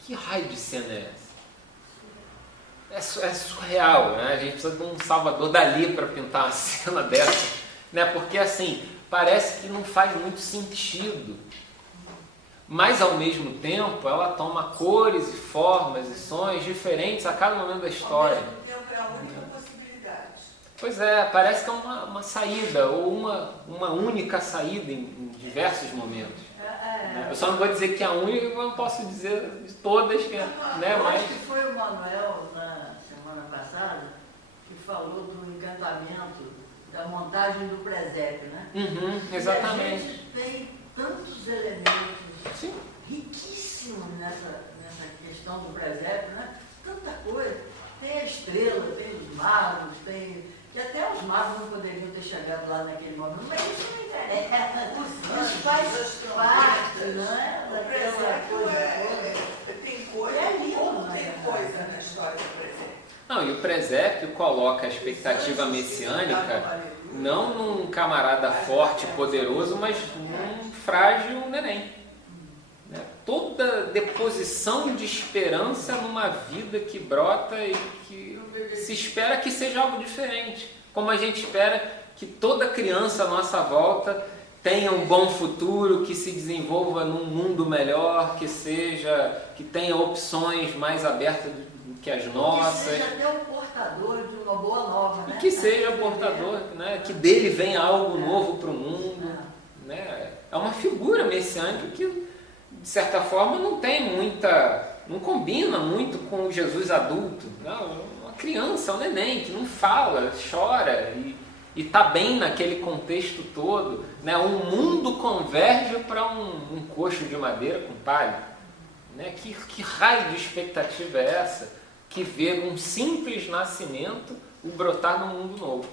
Que raio de cena é essa? É surreal, né? A gente precisa de um Salvador Dalí para pintar uma cena dessa, né? Porque assim, parece que não faz muito sentido, mas ao mesmo tempo ela toma cores e formas e sons diferentes a cada momento da história. Ao mesmo tempo é a única possibilidade. Pois é, parece que é uma saída, ou uma única saída em diversos momentos. Eu só não vou dizer que é a única, eu não posso dizer de todas, né? Eu Mas acho que foi o Manuel, na semana passada, que falou do encantamento da montagem do presépio, né? Exatamente. E a gente tem tantos elementos Sim. riquíssimos nessa questão do presépio, né? Tanta coisa. Tem a estrela, tem os magos, tem... que até os magos não poderiam ter chegado lá naquele momento, mas isso não interessa. Isso faz parte, não é? O presépio tem coisa, É lindo, como né? tem coisa na história do presépio. Não, e o presépio coloca a expectativa messiânica não num camarada forte, poderoso, mas num frágil neném. Né? Toda deposição de esperança numa vida que brota e que se espera que seja algo diferente. Como a gente espera que toda criança à nossa volta tenha um bom futuro, que se desenvolva num mundo melhor, que tenha opções mais abertas do que as nossas. Que seja até o portador de uma boa nova, né? E que seja portador, né? Que dele venha algo novo para o mundo. Né? É uma figura messiânica que, de certa forma, não combina muito com o Jesus adulto. Não, uma criança, um neném que não fala, chora e está bem naquele contexto todo. Né? O mundo converge para um coxo de madeira com palha. Né? Que raio de expectativa é essa? Que vê um simples nascimento o brotar num mundo novo.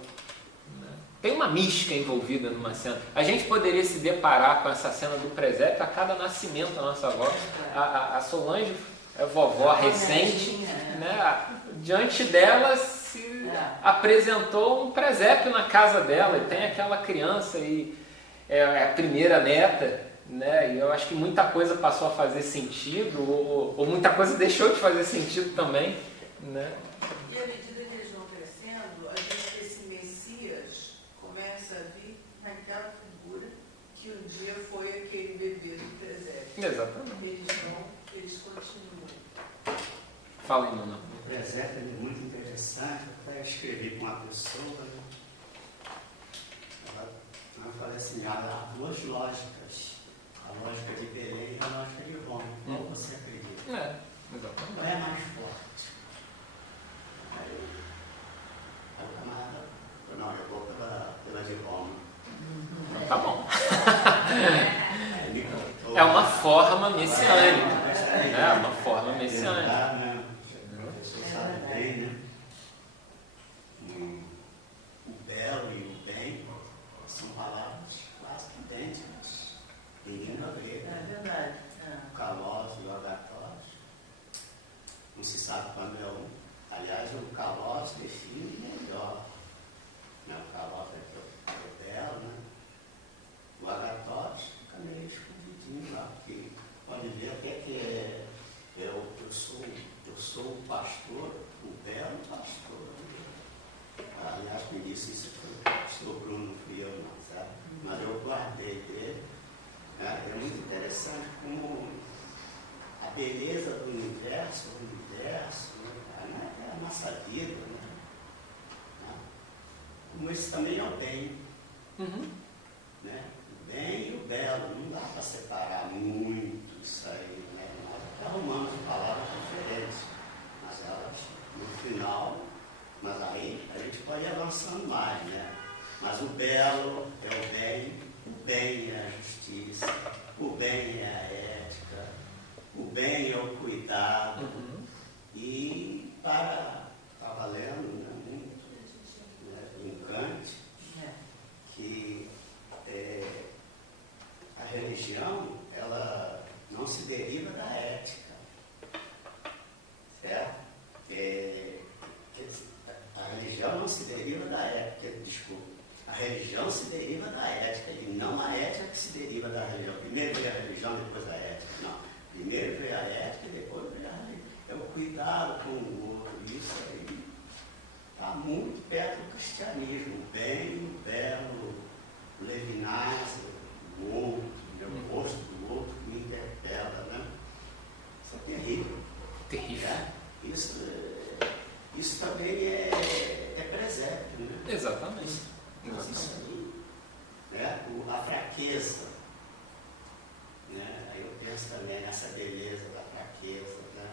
Né? Tem uma mística envolvida numa cena. A gente poderia se deparar com essa cena do presépio a cada nascimento da nossa avó. A Solange, a vovó recente, né? Diante dela se apresentou um presépio na casa dela e tem aquela criança e é a primeira neta. Né? E eu acho que muita coisa passou a fazer sentido ou muita coisa deixou de fazer sentido também. Né? E à medida que eles vão crescendo, a gente, esse Messias começa a vir naquela figura que um dia foi aquele bebê do presépio. Exatamente. Eles continuam. Fala aí, Manoel. O presépio é muito interessante. Eu até escrevi com uma pessoa. Ela fala assim: há duas lógicas. A lógica de Belém e a lógica de Roma. Qual você acredita? Exatamente. Qual é mais forte? Aí o camarada falou: não, eu vou pela de Roma. Tá bom. Aí me contou, É uma forma messiânica. É uma forma messiânica. A pessoa sabe bem, né? sabe quando é um. Aliás, o Calós define melhor. Né? O Calós é o belo, né? O Agatóis fica meio escondidinho lá, porque pode ver até que eu sou o pastor, o belo pastor. Aliás, me disse isso foi o pastor Bruno, não fui eu não, sabe? Mas eu guardei dele. É muito interessante como a beleza do universo, né? É a nossa vida, né? Como esse também é o bem. Né? O bem e o belo, não dá para separar muito isso aí, né? Nós até arrumamos palavras diferentes, mas elas, no final, mas aí a gente pode ir avançando mais, né? Mas o belo é o bem é a justiça, o bem é a ética, o bem é o cuidado. E estava lendo, né, muito, né, em Kant, que a religião, ela não se deriva da ética, certo? A religião não se deriva da ética, desculpa. A religião se deriva da ética, e não a ética que se deriva da religião. Primeiro veio a religião, depois a ética. Não. Primeiro veio a ética, depois veio a religião. É o cuidado com o outro. Isso aí está muito perto do cristianismo. O bem, o belo, o Levinas, o outro, o rosto do outro que me interpela, né? Isso é terrível. Terrível. Isso também é presépio, né? Exatamente. Mas isso aí, né? A fraqueza, né? Aí eu penso também nessa beleza da fraqueza, né?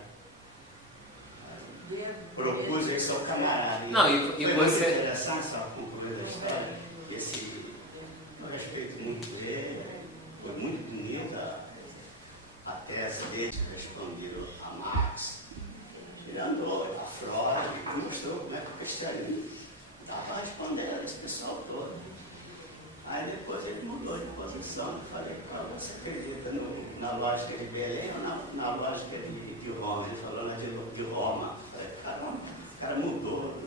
Propus esse ao camarada. Não, e foi você... muito interessante, só concluir a história. Eu respeito muito ele, foi muito bonita a tese dele, respondido a Marx. Ele andou a Freud, mostrou como é que o cristianismo estava respondendo esse pessoal todo. Aí depois ele mudou de posição. Eu falei, você acredita na lógica de Belém ou na lógica de Roma? Ele falou na de Roma. Eu falei, o cara mudou.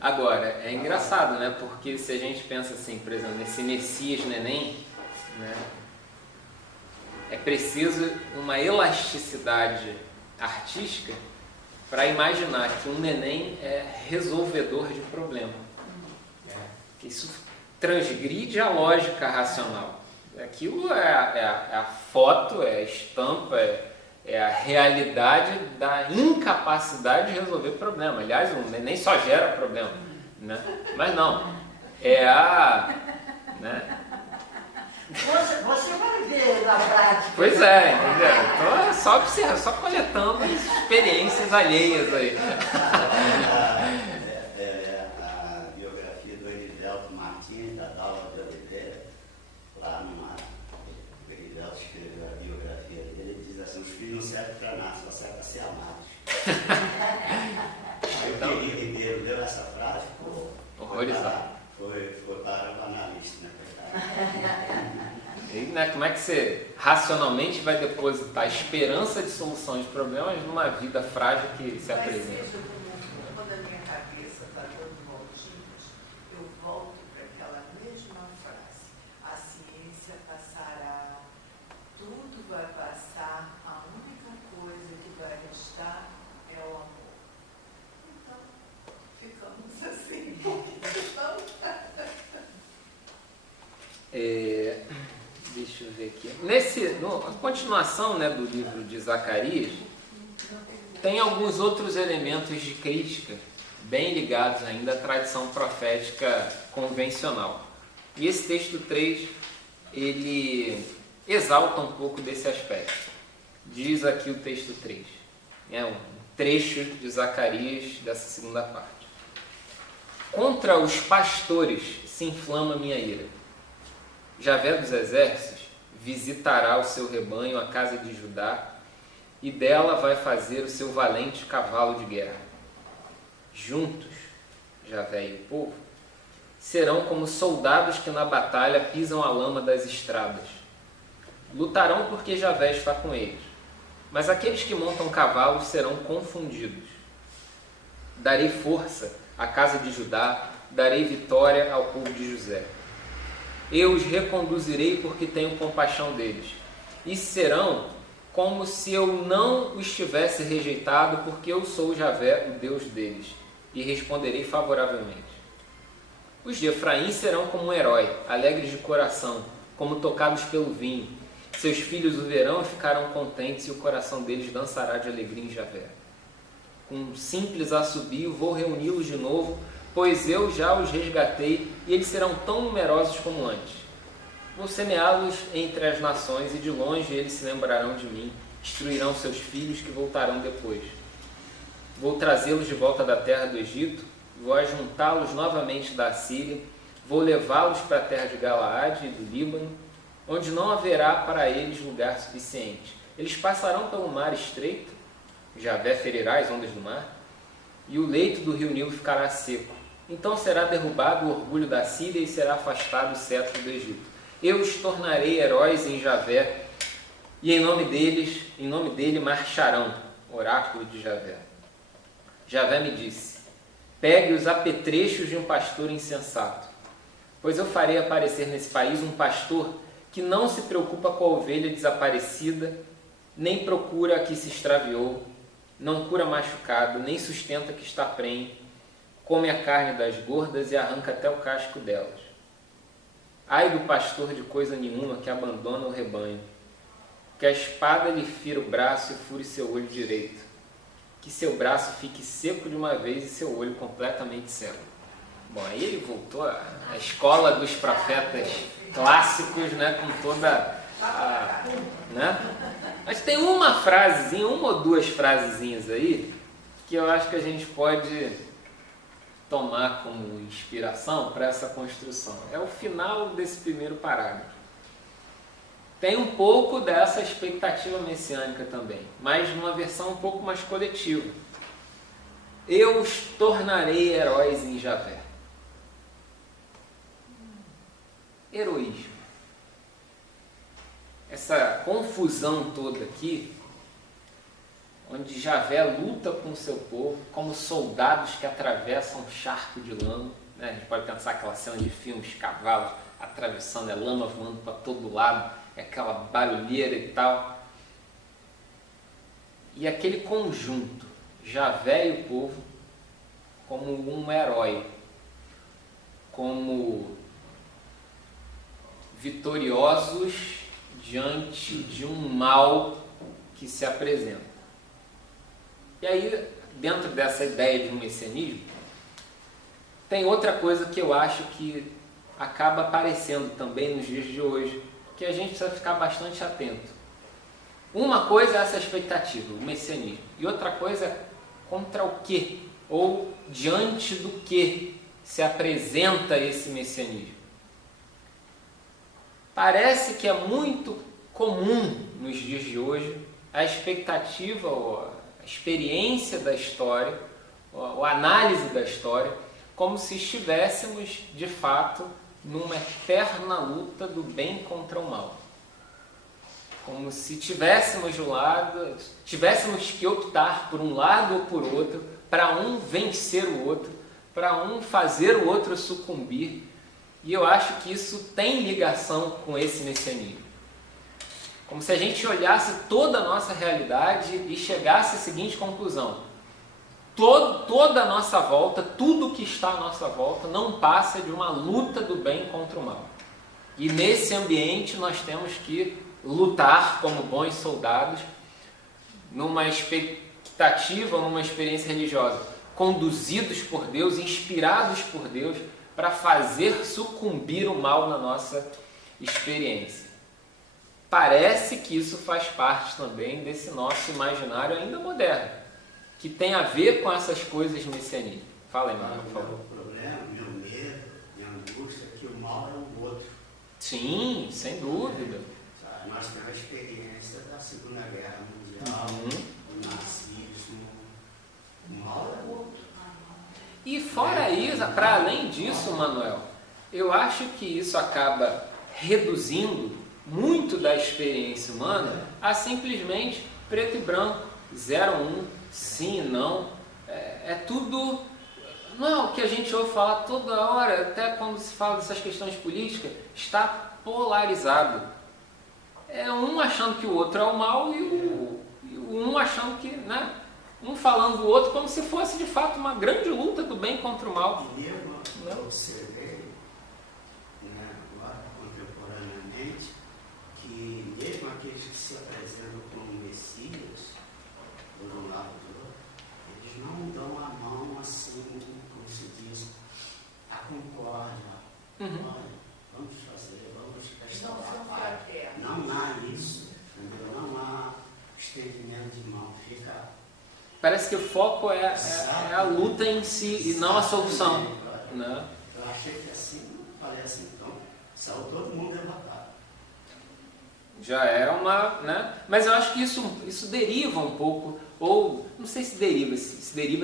Agora, é engraçado, né? Porque se a gente pensa assim, por exemplo, nesse Messias neném, né? É preciso uma elasticidade artística para imaginar que um neném é resolvedor de problema. Isso transgride a lógica racional. Aquilo é a foto, é a estampa, é a realidade da incapacidade de resolver problema. Aliás, um neném só gera problema, né? Mas não, é a... Né? Você vai ver na prática. Pois é, entendeu? Então é só observar, só coletando experiências alheias aí. A biografia do Erivelto Martins, da Dalva de Oliveira, lá o Erivelto escreveu a biografia dele, ele diz assim, os filhos não servem para nada, só servem para ser amados. Aí o Querido Ribeiro leu essa frase, ficou horrorizado. Foi para o analista, né? E, né, como é que você racionalmente vai depositar a esperança de solução de problemas numa vida frágil que se apresenta? Quando a minha cabeça está dando voltinhas, eu volto para aquela mesma frase. A ciência passará, tudo vai passar, a única coisa que vai restar é o amor. Então, ficamos assim. Deixa eu ver aqui. A continuação, né, do livro de Zacarias tem alguns outros elementos de crítica bem ligados ainda à tradição profética convencional. E esse texto 3, ele exalta um pouco desse aspecto. Diz aqui o texto 3, um trecho de Zacarias dessa segunda parte. Contra os pastores se inflama minha ira. Javé dos exércitos visitará o seu rebanho, a casa de Judá, e dela vai fazer o seu valente cavalo de guerra. Juntos, Javé e o povo, serão como soldados que na batalha pisam a lama das estradas. Lutarão porque Javé está com eles. mas aqueles que montam cavalos serão confundidos. Darei força à casa de Judá, darei vitória ao povo de José. Eu os reconduzirei porque tenho compaixão deles, e serão como se eu não os tivesse rejeitado, porque eu sou Javé, o Deus deles, e responderei favoravelmente. Os de Efraim serão como um herói, alegres de coração, como tocados pelo vinho. Seus filhos o verão e ficarão contentes, e o coração deles dançará de alegria em Javé. Com um simples assobio vou reuni-los de novo, pois eu já os resgatei, e eles serão tão numerosos como antes. Vou semeá-los entre as nações, e de longe eles se lembrarão de mim, instruirão seus filhos que voltarão depois. Vou trazê-los de volta da terra do Egito, vou ajuntá-los novamente da Assíria, vou levá-los para a terra de Galaade e do Líbano, onde não haverá para eles lugar suficiente. Eles passarão pelo mar estreito, Javé ferirá as ondas do mar, e o leito do rio Nilo ficará seco. Então será derrubado o orgulho da Síria e será afastado o cetro do Egito. Eu os tornarei heróis em Javé, e em nome dele marcharão. Oráculo de Javé. Javé me disse: pegue os apetrechos de um pastor insensato, pois eu farei aparecer nesse país um pastor que não se preocupa com a ovelha desaparecida, nem procura a que se extraviou, não cura machucado, nem sustenta a que está prenhe, come a carne das gordas e arranca até o casco delas. Ai do pastor de coisa nenhuma que abandona o rebanho, que a espada lhe fira o braço e fure seu olho direito, que seu braço fique seco de uma vez e seu olho completamente cego. Bom, aí ele voltou à escola dos profetas clássicos, né, com toda a... né? Mas tem uma frasezinha, uma ou duas frasezinhas aí, que eu acho que a gente pode tomar como inspiração para essa construção. É o final desse primeiro parágrafo. Tem um pouco dessa expectativa messiânica também, mas numa versão um pouco mais coletiva. Eu os tornarei heróis em Javé. Heroísmo. Essa confusão toda aqui, onde Javé luta com o seu povo, como soldados que atravessam um charco de lama, né? A gente pode pensar aquela cena de filmes, cavalos atravessando, a lama voando para todo lado, aquela barulheira e tal. E aquele conjunto, Javé e o povo, como um herói, como vitoriosos diante de um mal que se apresenta. E aí, dentro dessa ideia de um messianismo, tem outra coisa que eu acho que acaba aparecendo também nos dias de hoje, que a gente precisa ficar bastante atento. Uma coisa é essa expectativa, o messianismo, e outra coisa é contra o que, ou diante do que se apresenta esse messianismo. Parece que é muito comum nos dias de hoje a expectativa, ou a experiência da história, ou a análise da história, como se estivéssemos, de fato, numa eterna luta do bem contra o mal. Como se tivéssemos que optar por um lado ou por outro, para um vencer o outro, para um fazer o outro sucumbir. E eu acho que isso tem ligação com esse messianismo. Como se a gente olhasse toda a nossa realidade e chegasse à seguinte conclusão: toda a nossa volta, tudo que está à nossa volta, não passa de uma luta do bem contra o mal. E nesse ambiente nós temos que lutar como bons soldados, numa expectativa, numa experiência religiosa, conduzidos por Deus, inspirados por Deus, para fazer sucumbir o mal na nossa experiência. Parece que isso faz parte também desse nosso imaginário ainda moderno, que tem a ver com essas coisas messianistas. Fala aí, Marco, por favor. O problema, meu medo, minha angústia é que o mal é o outro. Sim, sem dúvida. Nós temos a experiência da Segunda Guerra Mundial, do nazismo. O mal é o outro. E fora isso, para além disso, Manuel, eu acho que isso acaba reduzindo muito da experiência humana a simplesmente preto e branco, 0 ou 1, sim e não. É tudo... Não é o que a gente ouve falar toda hora, até quando se fala dessas questões políticas, está polarizado. É um achando que o outro é o mal e o um achando que, né? Um falando do outro como se fosse de fato uma grande luta do bem contra o mal. E mesmo eu observei, né, agora contemporaneamente, que mesmo aqueles que se apresentam como Messias, por um lado ou do outro, eles não dão a mão assim, como se diz, a concórdia. Olha, vamos fazer, vamos restaurar. Não há isso, entendeu? Não há estendimento de mão, fica... Parece que o foco é a luta em si e não a solução. Né? Eu achei que assim, falei assim, então, saiu todo mundo derrotado. Já é uma, né? Mas eu acho que isso deriva um pouco, ou não sei se deriva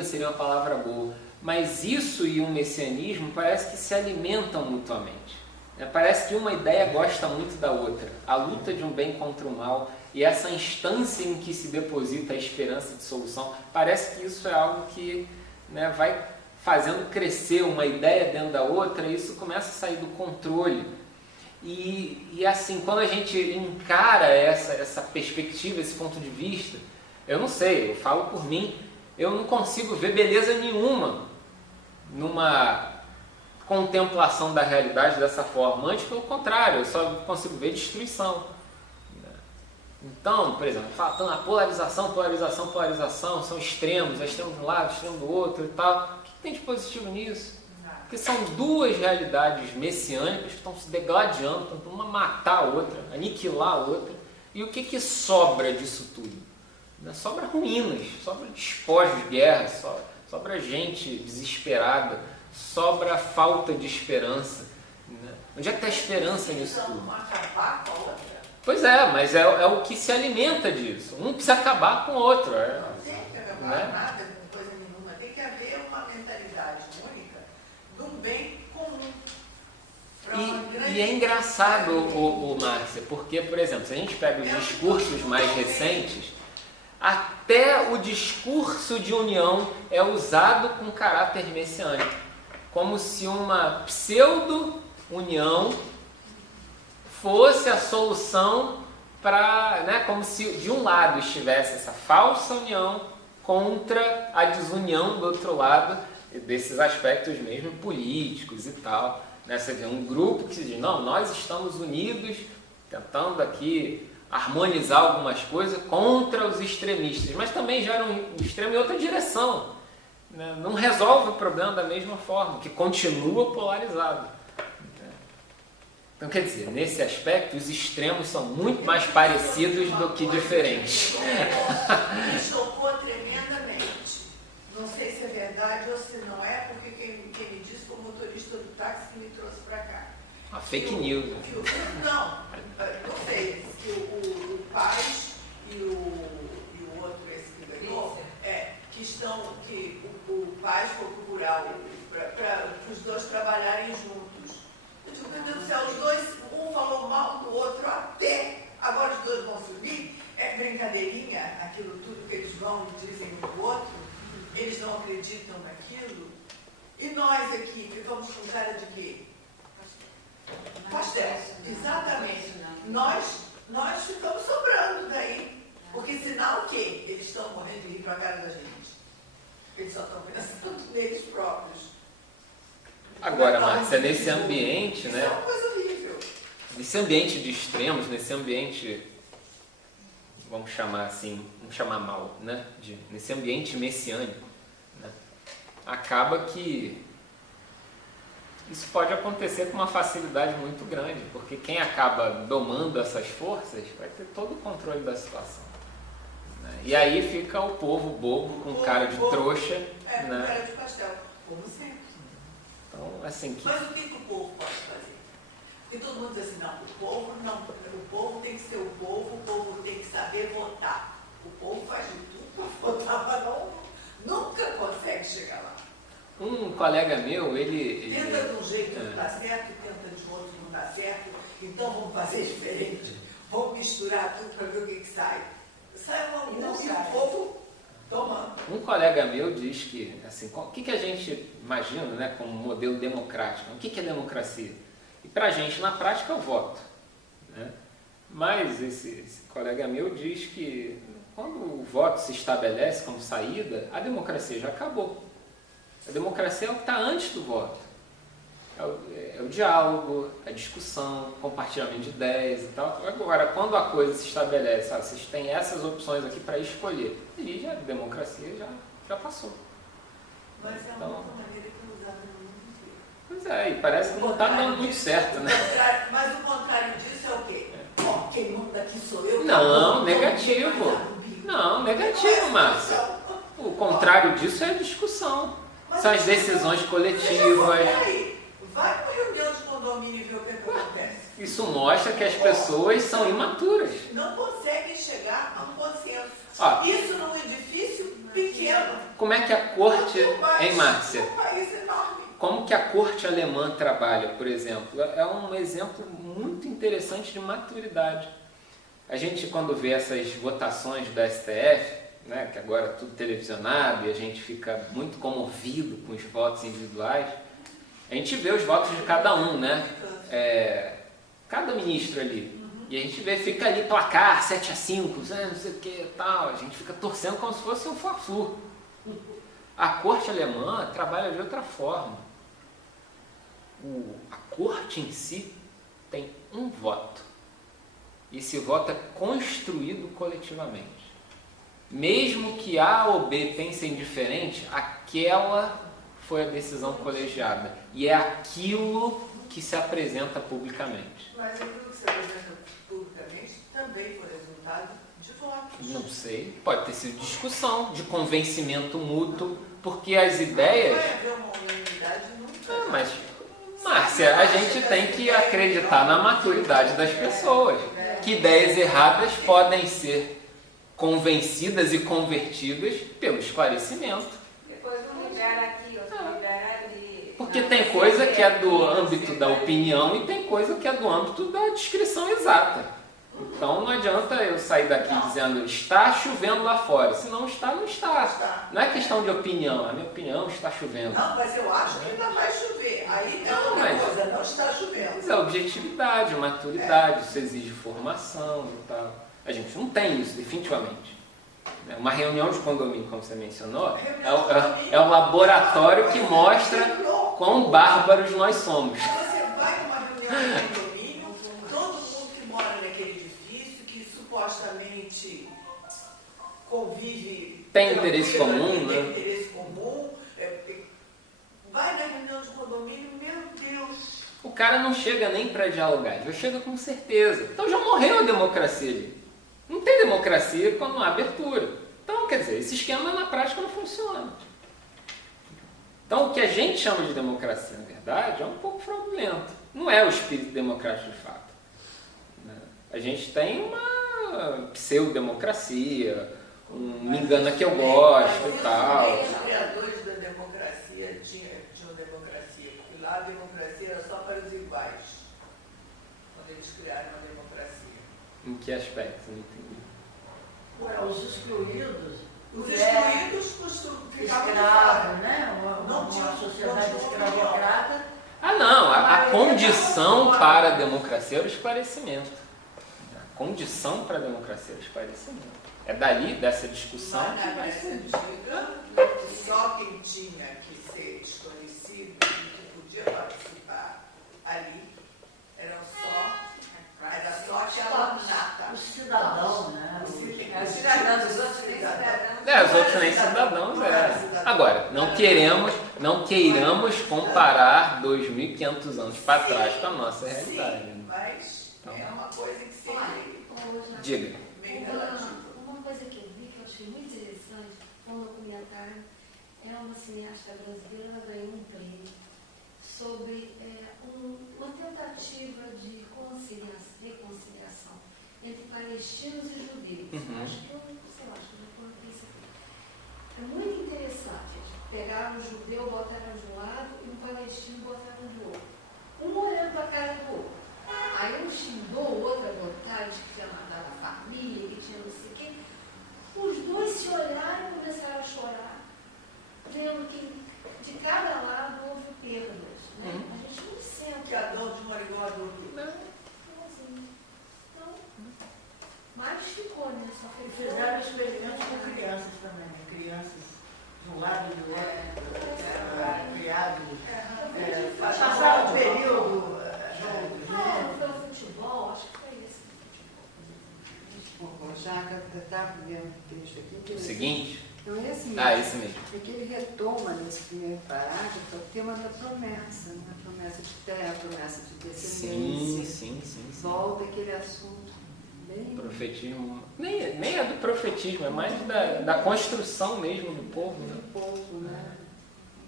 seria uma palavra boa, mas isso e o messianismo parece que se alimentam mutuamente. Parece que uma ideia gosta muito da outra. A luta de um bem contra o mal e essa instância em que se deposita a esperança de solução, parece que isso é algo que, né, vai fazendo crescer uma ideia dentro da outra e isso começa a sair do controle. E assim, quando a gente encara essa perspectiva, esse ponto de vista, eu não sei, eu falo por mim, eu não consigo ver beleza nenhuma numa contemplação da realidade dessa forma. Antes, pelo contrário, eu só consigo ver destruição. Então, por exemplo, falando a polarização, são extremos, extremo de um lado, extremo do outro e tal. O que tem de positivo nisso? Porque são duas realidades messiânicas que estão se degladiando, tentando uma matar a outra, aniquilar a outra. E o que sobra disso tudo? Sobra ruínas, sobra despojos de guerra, sobra gente desesperada, sobra falta de esperança. Onde é que está a esperança nisso tudo? Então, acabar com a outra? Pois é, mas é o que se alimenta disso. Um precisa acabar com o outro. Não tem que acabar né? nada com coisa nenhuma. Tem que haver uma mentalidade única de um bem comum. E é engraçado, o Márcia, porque, por exemplo, se a gente pega os discursos mais recentes, até o discurso de união é usado com caráter messiânico, como se uma pseudo-união fosse a solução para, né, como se de um lado estivesse essa falsa união contra a desunião do outro lado, desses aspectos mesmo políticos e tal. Né? Você vê um grupo que diz, não, nós estamos unidos, tentando aqui harmonizar algumas coisas contra os extremistas, mas também gera um extremo em outra direção. Né? Não resolve o problema da mesma forma, que continua polarizado. Então, quer dizer, nesse aspecto, os extremos são muito mais parecidos do que diferentes. Me chocou tremendamente. Não sei se é verdade ou se não é, porque quem me disse foi o motorista do táxi que me trouxe para cá. Uma fake news. Não sei, que o Paz e o outro, esse que ganhou, que o Paz foi procurar para os dois trabalharem juntos. Eu digo, meu Deus do céu, os dois, um falou mal do outro até, agora os dois vão se unir. É brincadeirinha, aquilo tudo que eles vão e dizem um do outro, eles não acreditam naquilo. E nós aqui ficamos com cara de quê? Pastel. Exatamente. Nós ficamos sobrando daí. Porque sinal o quê? Eles estão morrendo de rir para a cara da gente. Eles só estão pensando neles próprios. Agora, Márcia, nesse ambiente, né? Isso é uma coisa horrível. Nesse ambiente de extremos, nesse ambiente, vamos chamar assim, vamos chamar mal, né? Nesse ambiente messiânico, né? Acaba que isso pode acontecer com uma facilidade muito grande, porque quem acaba domando essas forças vai ter todo o controle da situação. Né? E aí fica o povo bobo, com cara de trouxa. Com né? cara de pastel, como sempre. Então, assim, Mas o que o povo pode fazer? Porque todo mundo diz assim, não, o povo tem que ser o povo tem que saber votar. O povo faz de tudo para votar, mas nunca consegue chegar lá. um colega meu, ele... Tenta de um jeito não dá certo, tenta de outro não dá certo, então vamos fazer diferente. Vamos misturar tudo para ver o que sai. sai uma E não luz e sai. o povo tomando. Um colega meu diz que, assim, o que a gente imagina, né, como modelo democrático? O que é democracia? E para a gente, na prática, é o voto, né? Mas esse colega meu diz que quando o voto se estabelece como saída, a democracia já acabou. A democracia é o que está antes do voto. É o diálogo, a discussão, compartilhamento de ideias e tal. Agora, quando a coisa se estabelece, vocês têm essas opções aqui para escolher, ali a democracia já passou. Mas é uma Então, outra maneira que é usada no mundo inteiro. pois é, e parece que não está dando muito certo, né? Mas o contrário disso é o quê? Ó, quem manda aqui sou eu. Não, negativo. Não, negativo, Márcia. O contrário disso é a discussão. São as decisões coletivas. Vai para reunião de condomínio e ver o que acontece. Isso mostra que as pessoas são imaturas. Não conseguem chegar a um consenso. Ó. Isso num edifício pequeno. Como é que a corte, hein, Márcia? Um país enorme. Como que a corte alemã trabalha, por exemplo? É um exemplo muito interessante de maturidade. A gente, quando vê essas votações do STF, né, que agora é tudo televisionado e a gente fica muito comovido com os votos individuais, a gente vê os votos de cada um, né? Cada ministro ali. E a gente vê, fica ali placar, 7-5, não sei o que tal. A gente fica torcendo como se fosse um fla-flu. A corte alemã trabalha de outra forma. A corte em si tem um voto. E esse voto é construído coletivamente. Mesmo que A ou B pensem diferente, aquela foi a decisão colegiada. E é aquilo que se apresenta publicamente. Mas aquilo que se apresenta publicamente também foi resultado de votos. Não sei, pode ter sido discussão, de convencimento mútuo, porque as ideias... Vai haver uma unanimidade nunca. Mas, Márcia, a gente tem que acreditar na maturidade das pessoas. Que ideias erradas podem ser convencidas e convertidas pelo esclarecimento. Depois um libera aqui, outro libera ali. Porque tem coisa que é do âmbito da opinião e tem coisa que é do âmbito da descrição exata. Então não adianta eu sair daqui dizendo está chovendo lá fora. Se não está, não está. Não é questão de opinião. A minha opinião está chovendo. Não, mas eu acho que ainda vai chover. Aí é outra mas- coisa, não está chovendo. Mas é objetividade, maturidade, isso exige formação e tal. A gente não tem isso, definitivamente. Uma reunião de condomínio, como você mencionou, é o laboratório que mostra quão bárbaros nós somos. Você vai numa reunião de condomínio, todo mundo que mora naquele edifício, que supostamente convive... Tem interesse comum, tem né? interesse comum. Vai na reunião de condomínio, meu Deus... O cara não chega nem para dialogar, já chega com certeza. Então já morreu a democracia ali. Não tem democracia quando não há abertura. Então, quer dizer, esse esquema na prática não funciona. Então, o que a gente chama de democracia, na verdade, é um pouco fraudulento. Não é o espírito democrático de fato. Né? A gente tem uma pseudo-democracia, me engana que eu gosto e tal. Os criadores da democracia tinham democracia, porque lá a democracia era só para os iguais, quando eles criaram a democracia. Em que aspecto? Não entendi. Ué, os excluídos, Os mulher, excluídos ficavam de escravo, fora. né? Não Uma tinha- sociedade não tinha escravocrata. Ah, não, a condição para a democracia era o esclarecimento. A condição para a democracia era o esclarecimento. É dali, dessa discussão, Mas que na vai Grécia surgir. Antiga, só quem tinha que ser esclarecido e que podia participar ali era só aquela nata. O cidadão, né? Os Os cidadãos, os outros nem cidadãos. Os outros nem cidadãos, Agora, não queiramos comparar 2.500 anos para trás com a nossa realidade. Sim, Né? mas é uma coisa que sempre Diga. meio relativa. Uma coisa que eu vi que eu achei muito interessante, um documentário, é uma cineasta brasileira, ela ganhou um prêmio sobre uma tentativa de reconciliação entre palestinos e judeus. Acho que acho que eu já coloquei isso aqui. É muito interessante. Eles pegaram um judeu, botaram de um lado e um palestino botaram do outro. Um olhando para a cara do outro. Aí um xingou o outro à vontade, que tinha matado a família, que tinha não sei o quê. Só foi E fizeram experimentos com crianças também, né? Crianças de um lado e do outro, criados. Passaram um período foi o futebol, acho que foi esse. O Jaca está vendo o texto aqui. O seguinte? Então, esse mesmo. Esse mesmo. Porque ele retoma nesse primeiro parágrafo o tema da promessa, né? A promessa de terra, a promessa de descendência. Sim. Volta aquele assunto bem. Profetismo. Nem é do profetismo, é mais da construção mesmo do povo, né? Do povo, né?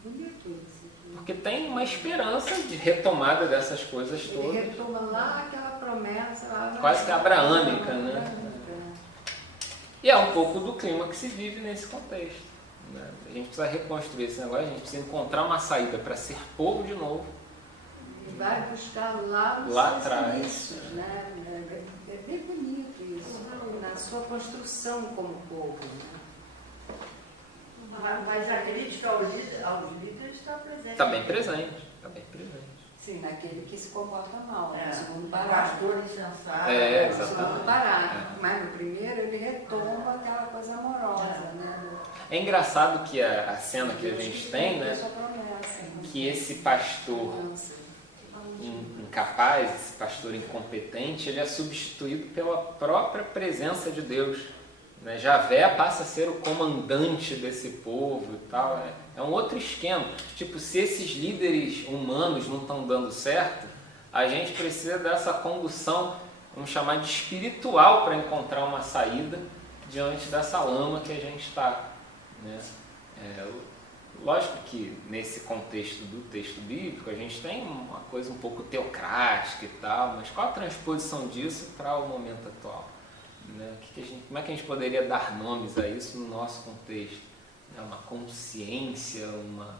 Bonito isso. Porque tem uma esperança de retomada dessas coisas Ele todas. retoma lá aquela promessa. Lá, Quase que abraâmica, né? E é um pouco do clima que se vive nesse contexto. Né? A gente precisa reconstruir esse negócio, a gente precisa encontrar uma saída para ser povo de novo. E vai buscar lá nos Lá seus atrás. inícios, né? É bem bonito isso, na sua construção como povo. Né? Mas a crítica aos líderes está presente. Está bem presente, está bem presente. Sim, naquele que se comporta mal, no É, segundo parágrafo. pastor insensato. É, No segundo exatamente. parágrafo. Mas no primeiro ele retoma aquela coisa amorosa, né? É engraçado que a cena que a gente tem, né? Sua promessa, Que esse pastor incapaz, esse pastor incompetente, ele é substituído pela própria presença de Deus. Né? Javé passa a ser o comandante desse povo e tal. É um outro esquema. Tipo, se esses líderes humanos não estão dando certo, a gente precisa dessa condução, vamos chamar de espiritual, para encontrar uma saída diante dessa lama que a gente está. Né? Lógico que nesse contexto do texto bíblico a gente tem uma coisa um pouco teocrática e tal, mas qual a transposição disso para o momento atual? Né? Como é que a gente poderia dar nomes a isso no nosso contexto? Uma consciência, uma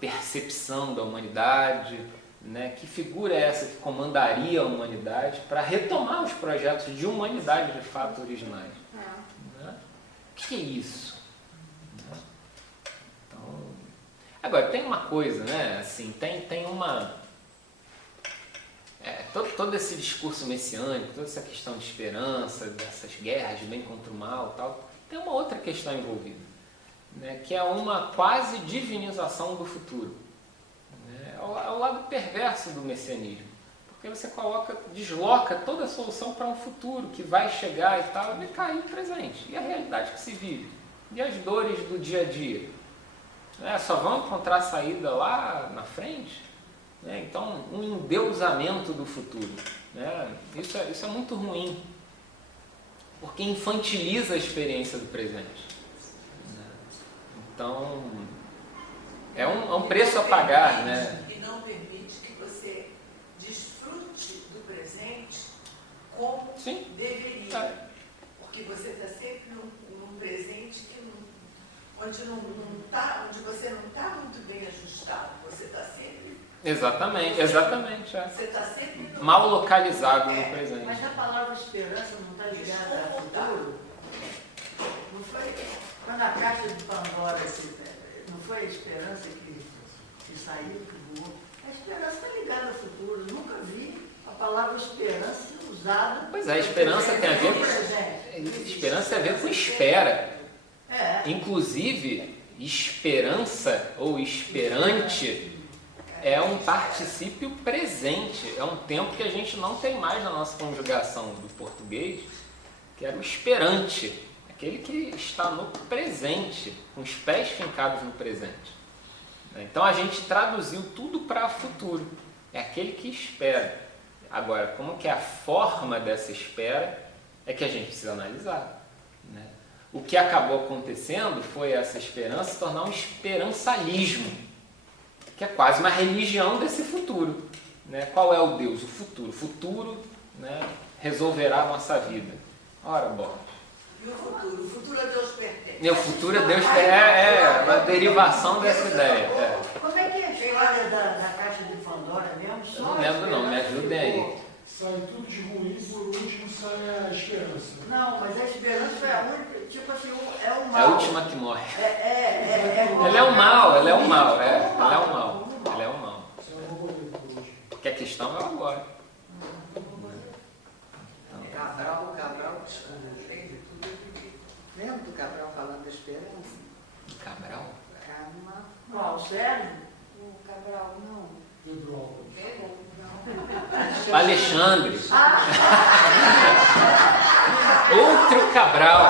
percepção da humanidade, né? Que figura é essa que comandaria a humanidade para retomar os projetos de humanidade de fato originais? Né? O que é isso? Agora, tem uma coisa, né? Assim, tem uma... todo esse discurso messiânico, toda essa questão de esperança, dessas guerras de bem contra o mal e tal, tem uma outra questão envolvida, né? Que é uma quase divinização do futuro. Né? É o lado perverso do messianismo. Porque você desloca toda a solução para um futuro que vai chegar e tal, e vai cair no presente. E a realidade que se vive. E as dores do dia a dia. Só vão encontrar saída lá na frente. Né? Então, um endeusamento do futuro. Né? Isso é muito ruim, porque infantiliza a experiência do presente. Né? Então, é um preço a pagar. Né? E não permite que você desfrute do presente como Sim. deveria. Porque você está sempre num presente que onde você não está muito bem ajustado, você está sempre... Exatamente. Você está sempre... Mal localizado no presente. Mas a palavra esperança não está ligada ao futuro? Não foi... Quando a caixa de Pandora, não foi a esperança que saiu, que voou? A esperança está ligada ao futuro. Eu nunca vi a palavra esperança usada... Pois é, a esperança tem a ver com... Esperança tem a ver com espera. Inclusive, esperança ou esperante é um particípio presente, é um tempo que a gente não tem mais na nossa conjugação do português, que era o esperante, aquele que está no presente, com os pés fincados no presente. Então a gente traduziu tudo para futuro, é aquele que espera. Agora, como que é a forma dessa espera é que a gente precisa analisar. Né? O que acabou acontecendo foi essa esperança se tornar um esperançalismo, que é quase uma religião desse futuro. Né? Qual é o Deus? O futuro. O futuro, né, resolverá a nossa vida. Ora, bom. E o futuro? O futuro a Deus pertence. E o futuro a Deus é uma derivação dessa ideia. Como é que é a história da caixa de Pandora mesmo? Eu não lembro não, me ajudem aí. Sai tudo de ruim, por último sai a esperança. Não, mas a esperança foi a única, tipo assim, é o mal. É a última que morre. Ela é o mal, ela é o mal, ela é o mal. Ela é o mal. Porque a questão é o agora. Cabral, desculpa. Alexandre. Outro Cabral.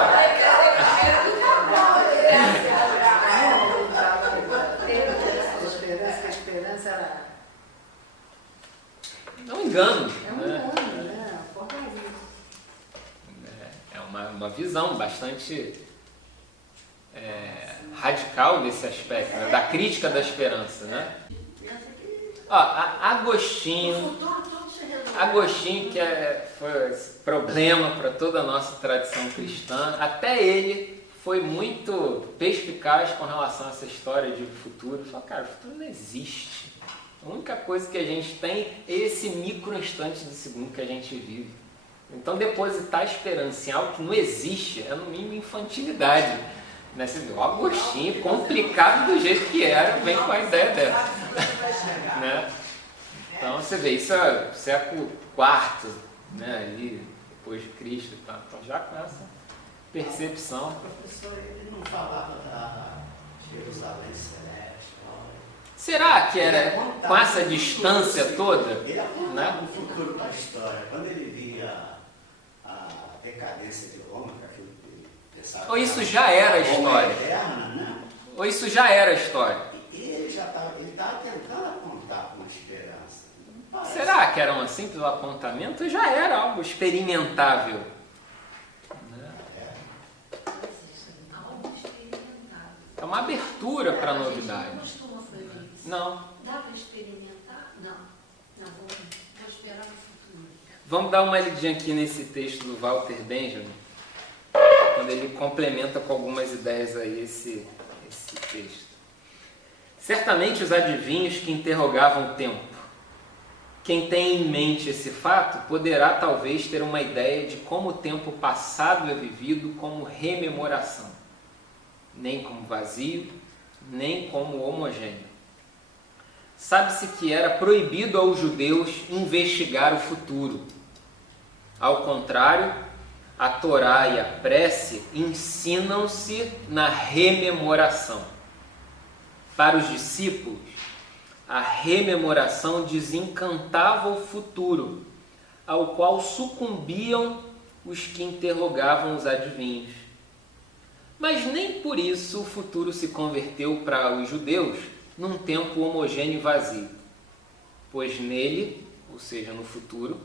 A esperança era... É um engano. É um Né? engano, né? Porcaria. É uma visão bastante radical desse aspecto, né? Da crítica da esperança. Né? Pensa que Ó, Agostinho, no futuro tudo se resolve. Agostinho, que foi esse problema para toda a nossa tradição cristã, até ele foi muito perspicaz com relação a essa história de futuro. Ele falou, cara, o futuro não existe. A única coisa que a gente tem é esse micro instante de segundo que a gente vive. Então, depositar esperança em algo que não existe é, no mínimo, infantilidade. Né? Você vê, o Agostinho, complicado do jeito que era, vem com a ideia dessa. Né? Então, você vê, isso é século IV, né? Ali, depois de Cristo. Tá? Então, já com essa percepção. O professor, ele não falava da Jerusalém Celeste. Será que era com essa distância toda? Ele apontava Né? o futuro para a história. Quando ele via a decadência de Roma, que aquilo que ele pensava... Ou isso já era a história? Eterna, né? Ou isso já era a história? E ele estava tentando apontar com esperança. Não parece. Será que era um simples apontamento? Ou já era algo experimentável? Né? Algo experimentado. É uma abertura para a A gente novidade. não costuma fazer isso. Não. Dá para experimentar? Não, vou esperar no futuro. Vamos dar uma lidinha aqui nesse texto do Walter Benjamin, quando ele complementa com algumas ideias aí esse texto. Certamente os adivinhos que interrogavam o tempo. Quem tem em mente esse fato poderá talvez ter uma ideia de como o tempo passado é vivido como rememoração, nem como vazio, nem como homogêneo. Sabe-se que era proibido aos judeus investigar o futuro. Ao contrário, a Torá e a prece ensinam-se na rememoração. Para os discípulos, a rememoração desencantava o futuro, ao qual sucumbiam os que interrogavam os adivinhos. Mas nem por isso o futuro se converteu para os judeus num tempo homogêneo e vazio, pois nele, ou seja, no futuro,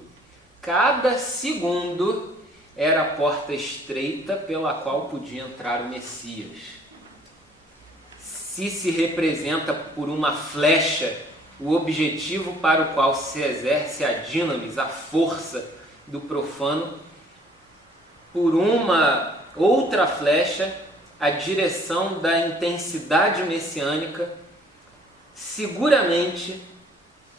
cada segundo era a porta estreita pela qual podia entrar o Messias. Se representa por uma flecha o objetivo para o qual se exerce a dinamis, a força do profano, por uma outra flecha, a direção da intensidade messiânica, seguramente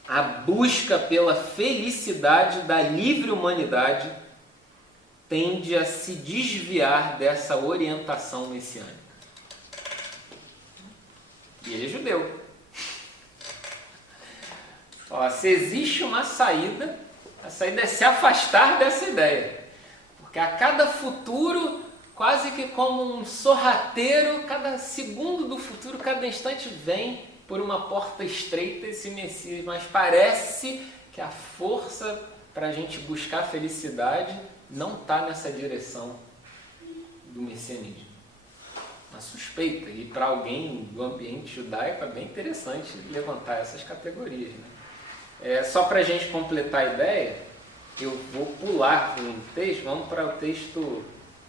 a busca pela felicidade da livre humanidade tende a se desviar dessa orientação messiânica. E ele é judeu. Ó, se existe uma saída, a saída é se afastar dessa ideia. Porque a cada futuro, quase que como um sorrateiro, cada segundo do futuro, cada instante vem por uma porta estreita esse Messias. Mas parece que a força para a gente buscar a felicidade não está nessa direção do messianismo. Uma suspeita, e para alguém do ambiente judaico é bem interessante levantar essas categorias. Né? Só para a gente completar a ideia, eu vou pular um texto, vamos para o texto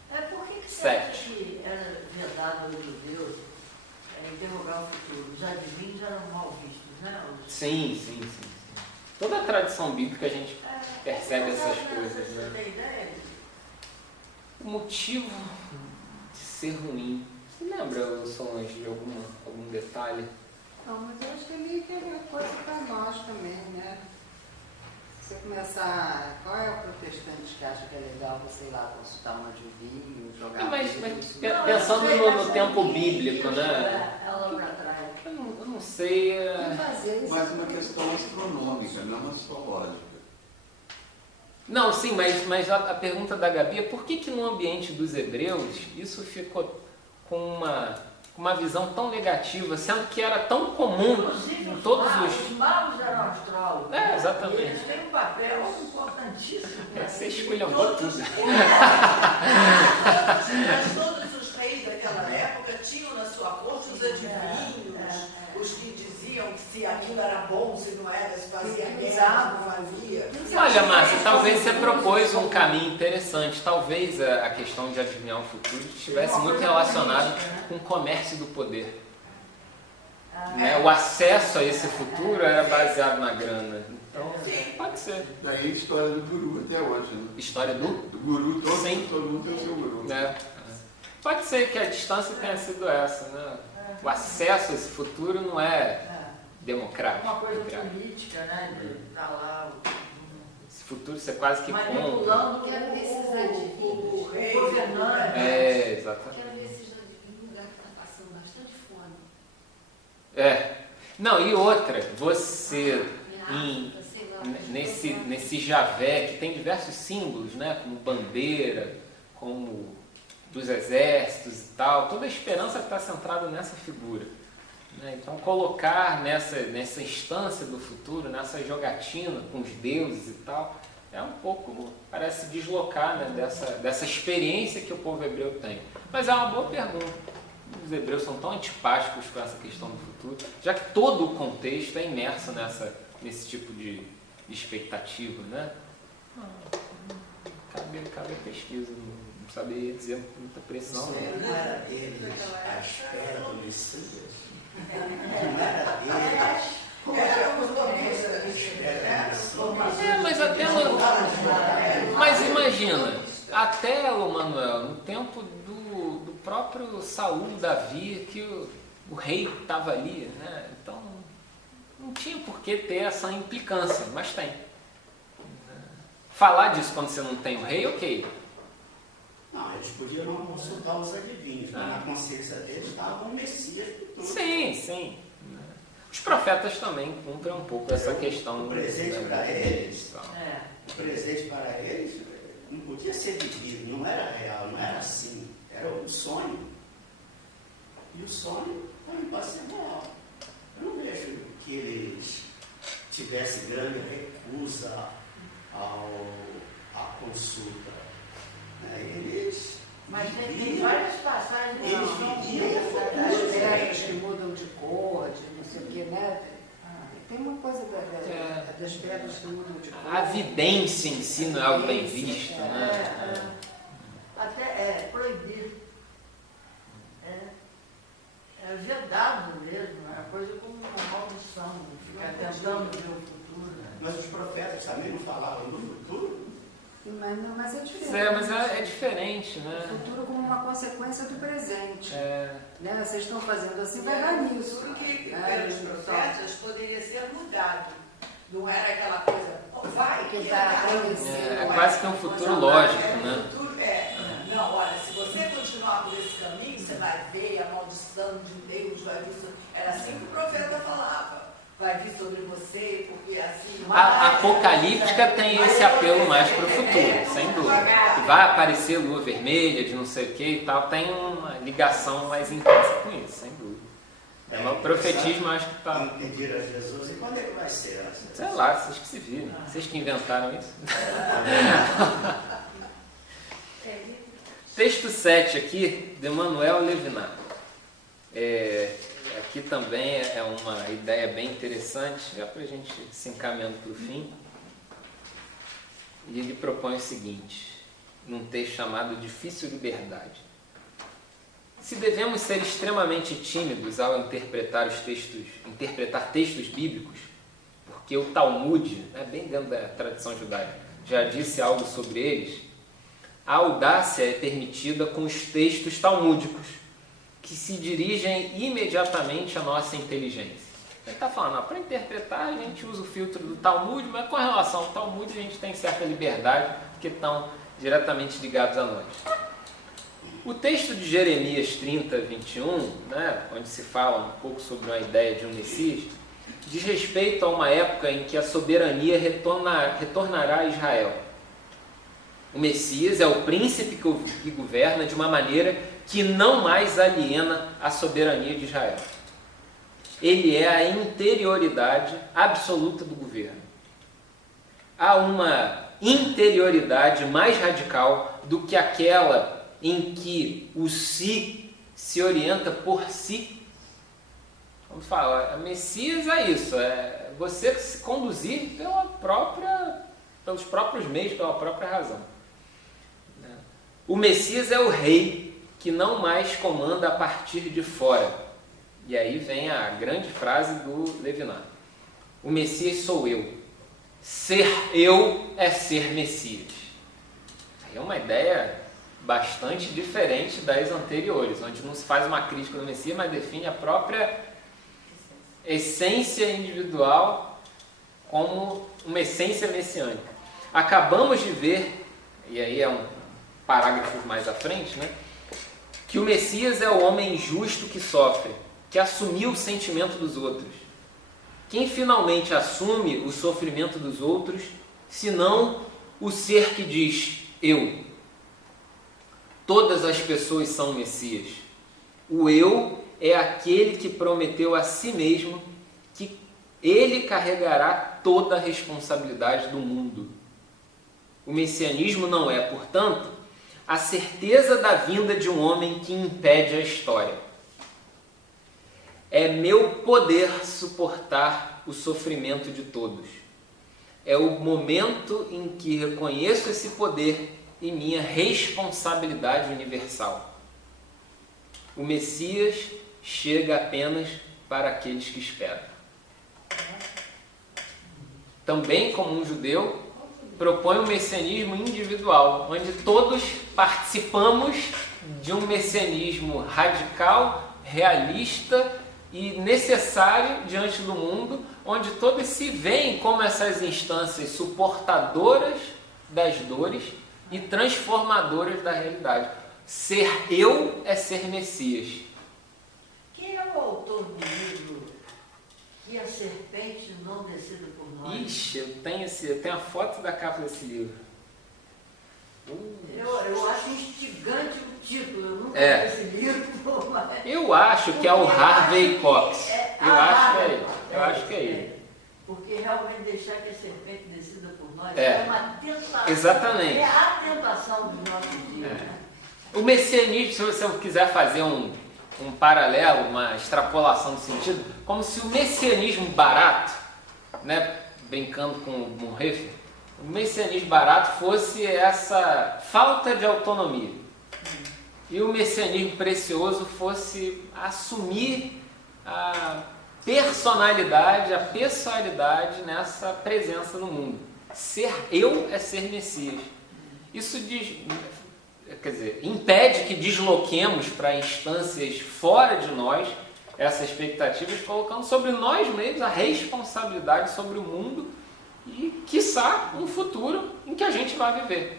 Por que você acha 7. que era vedado aos judeus interrogar o futuro? Os adivinhos eram mal vistos, né? Sim. Toda a tradição bíblica a gente percebe essas coisas. Você Né? tem ideia? O motivo de ser ruim. Você lembra, Solange, de algum detalhe? Não, mas eu acho que ele tem uma coisa para nós também, né? Se você começar... Qual é o protestante que acha que é legal você ir lá consultar um adivinho, jogar... Mas Não, pensando eu sei, no tempo bíblico, isso, né? Ela para trás. Eu não sei... E fazer isso. Mas uma questão astronômica, não astrológica. Não, sim, mas a pergunta da Gabi é por que no ambiente dos hebreus isso ficou com com uma visão tão negativa, sendo que era tão comum Inclusive, em todos os magos eram astrólogos. É, exatamente. E eles têm um papel importantíssimo. Você esculhambou tudo. Mas todos os reis daquela época tinham na sua corte os adivinhos, os que diziam que se aquilo era bom, se não era, se fazia guerra, se não fazia. Olha, Márcia, talvez você propôs um caminho interessante. Talvez a questão de adivinhar o futuro estivesse muito relacionada com o comércio do poder. Né? O acesso a esse futuro era baseado na grana. Então, pode ser. Daí a história do guru até hoje, né? História do? Do guru, Sim. todo mundo tem o seu guru. É. Pode ser que a distância tenha sido essa, né? O acesso a esse futuro não é democrático. Uma coisa entre aspas. política, né? De estar lá. Esse futuro você quase que compra. Manipulando Quero ver esses adivinhos. o governante. É, exatamente. Quero ver esses adivinhos num lugar que está passando bastante fome. É. Não, e outra, você Em África, sei lá. nesse javé que tem diversos símbolos, né? Como bandeira, como dos exércitos e tal, toda a esperança está centrada nessa figura. Né? Então colocar nessa instância do futuro, nessa jogatina com os deuses e tal, é um pouco, parece deslocar, né, dessa experiência que o povo hebreu tem. Mas é uma boa pergunta. Os hebreus são tão antipáticos com essa questão do futuro, já que todo o contexto é imerso nesse tipo de expectativa, né? Cabe a pesquisa, não saberia dizer com muita precisão. Não era deles a espera do Messias. Não era deles. Éramos lobistas. Mas até mas imagina, até o Manuel, no tempo do próprio Saul, Davi, que o rei estava ali, né? Então não tinha por que ter essa implicância, mas tem. Falar disso quando você não tem o rei, ok. Não, eles podiam não consultar os adivinhos, mas na consciência deles estava o Messias de tudo. Sim. Os profetas também cumprem um pouco essa questão. O presente para eles, É. o presente para eles não podia ser vivido, não era real, não era assim, era um sonho. E o sonho também pode ser real. Eu não vejo que eles tivessem grande recusa à consulta. Eles Mas tem viviam, várias passagens eles não, viviam Das pedras que mudam de cor, de não sei o que, né? Tem uma coisa das pedras que mudam de cor. A vidência em si não é algo bem visto, né? Até é proibido. É vedado mesmo, é uma coisa como uma maldição, ficar tentando ver o futuro. Né? mas os profetas também não falavam do futuro. Mas é diferente. Mas é diferente, O né? futuro como uma consequência do presente. É, Né? Vocês estão fazendo assim, vai dar nisso. Tudo que Né? pelos profetas poderia ser mudado. Não era aquela coisa, vai, Que que tá vai. acontecendo. é quase que um futuro lógico, né? Não, olha, se você continuar por esse caminho, você vai ver a maldição de Deus, vai vir sobre... Era assim que o profeta falava. Vai vir sobre você, porque assim... A apocalíptica tem esse apelo mais para o futuro, sem dúvida. E vai aparecer lua vermelha, de não sei o que e tal, tem uma ligação mais intensa com isso, sem dúvida. O profetismo acho que está... Vamos pedir a Jesus, e quando é que vai ser? Sei lá, vocês que se viram, vocês que inventaram isso. Texto 7 aqui, de Manuel Levinas. Aqui também é uma ideia bem interessante, já para a gente se encaminhando para o fim. E ele propõe o seguinte, num texto chamado Difícil Liberdade. Se devemos ser extremamente tímidos ao interpretar textos bíblicos, porque o Talmud, bem dentro da tradição judaica, já disse algo sobre eles, a audácia é permitida com os textos talmúdicos, que se dirigem imediatamente à nossa inteligência. Ele está falando, para interpretar a gente usa o filtro do Talmud, mas com relação ao Talmud a gente tem certa liberdade, porque estão diretamente ligados a nós. O texto de Jeremias 30, 21, onde se fala um pouco sobre uma ideia de um Messias, diz respeito a uma época em que a soberania retornará a Israel. O Messias é o príncipe que governa de uma maneira que não mais aliena a soberania de Israel. Ele é a interioridade absoluta do governo. Há uma interioridade mais radical do que aquela em que o si se orienta por si. Vamos falar, Messias é isso, é você se conduzir pelos próprios meios, pela própria razão. O Messias é o rei que não mais comanda a partir de fora. E aí vem a grande frase do Levinas. O Messias sou eu. Ser eu é ser Messias. É uma ideia bastante diferente das anteriores, onde não se faz uma crítica do Messias, mas define a própria essência individual como uma essência messiânica. Acabamos de ver, e aí é um parágrafo mais à frente, né, que o Messias é o homem justo que sofre, que assumiu o sentimento dos outros. Quem finalmente assume o sofrimento dos outros, senão o ser que diz eu? Todas as pessoas são Messias. O eu é aquele que prometeu a si mesmo que ele carregará toda a responsabilidade do mundo. O messianismo não é, portanto, a certeza da vinda de um homem que impede a história. É meu poder suportar o sofrimento de todos. É o momento em que reconheço esse poder e minha responsabilidade universal. O Messias chega apenas para aqueles que esperam. Também, como um judeu, propõe um messianismo individual, onde todos participamos de um messianismo radical, realista e necessário diante do mundo, onde todos se veem como essas instâncias suportadoras das dores e transformadoras da realidade. Ser eu é ser Messias. Quem é o autor do livro E a Serpente Não Descida por Nós? Ixi, eu tenho a foto da capa desse livro. Eu acho instigante o título, eu nunca É. vi esse livro. Mas... Eu acho que é o Harvey Cox. Eu acho que é ele. Eu é, acho que é ele. Porque realmente deixar que a serpente descida por nós É. uma tentação. Exatamente. É a tentação dos nossos dias. É. Né? O messianismo, se você quiser fazer um paralelo, uma extrapolação do sentido, como se o messianismo barato, né, brincando com o Bonhoeffer, o messianismo barato fosse essa falta de autonomia. E o messianismo precioso fosse assumir a personalidade, a pessoalidade nessa presença no mundo. Ser eu é ser Messias. Isso impede que desloquemos para instâncias fora de nós essas expectativas, colocando sobre nós mesmos a responsabilidade sobre o mundo e, quiçá, um futuro em que a gente vai viver.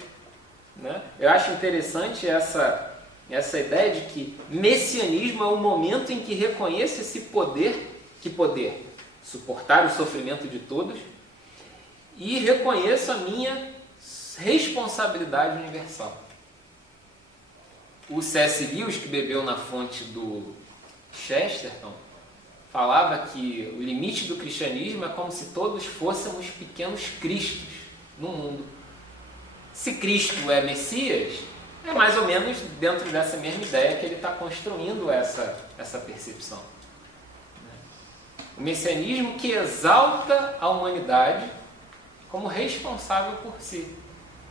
Né? Eu acho interessante essa ideia de que messianismo é o momento em que reconheço esse poder, que poder? Suportar o sofrimento de todos e reconheço a minha responsabilidade universal. O C.S. Lewis, que bebeu na fonte do Chesterton, falava que o limite do cristianismo é como se todos fôssemos pequenos cristos no mundo. Se Cristo é Messias, é mais ou menos dentro dessa mesma ideia que ele está construindo essa percepção. O messianismo que exalta a humanidade como responsável por si.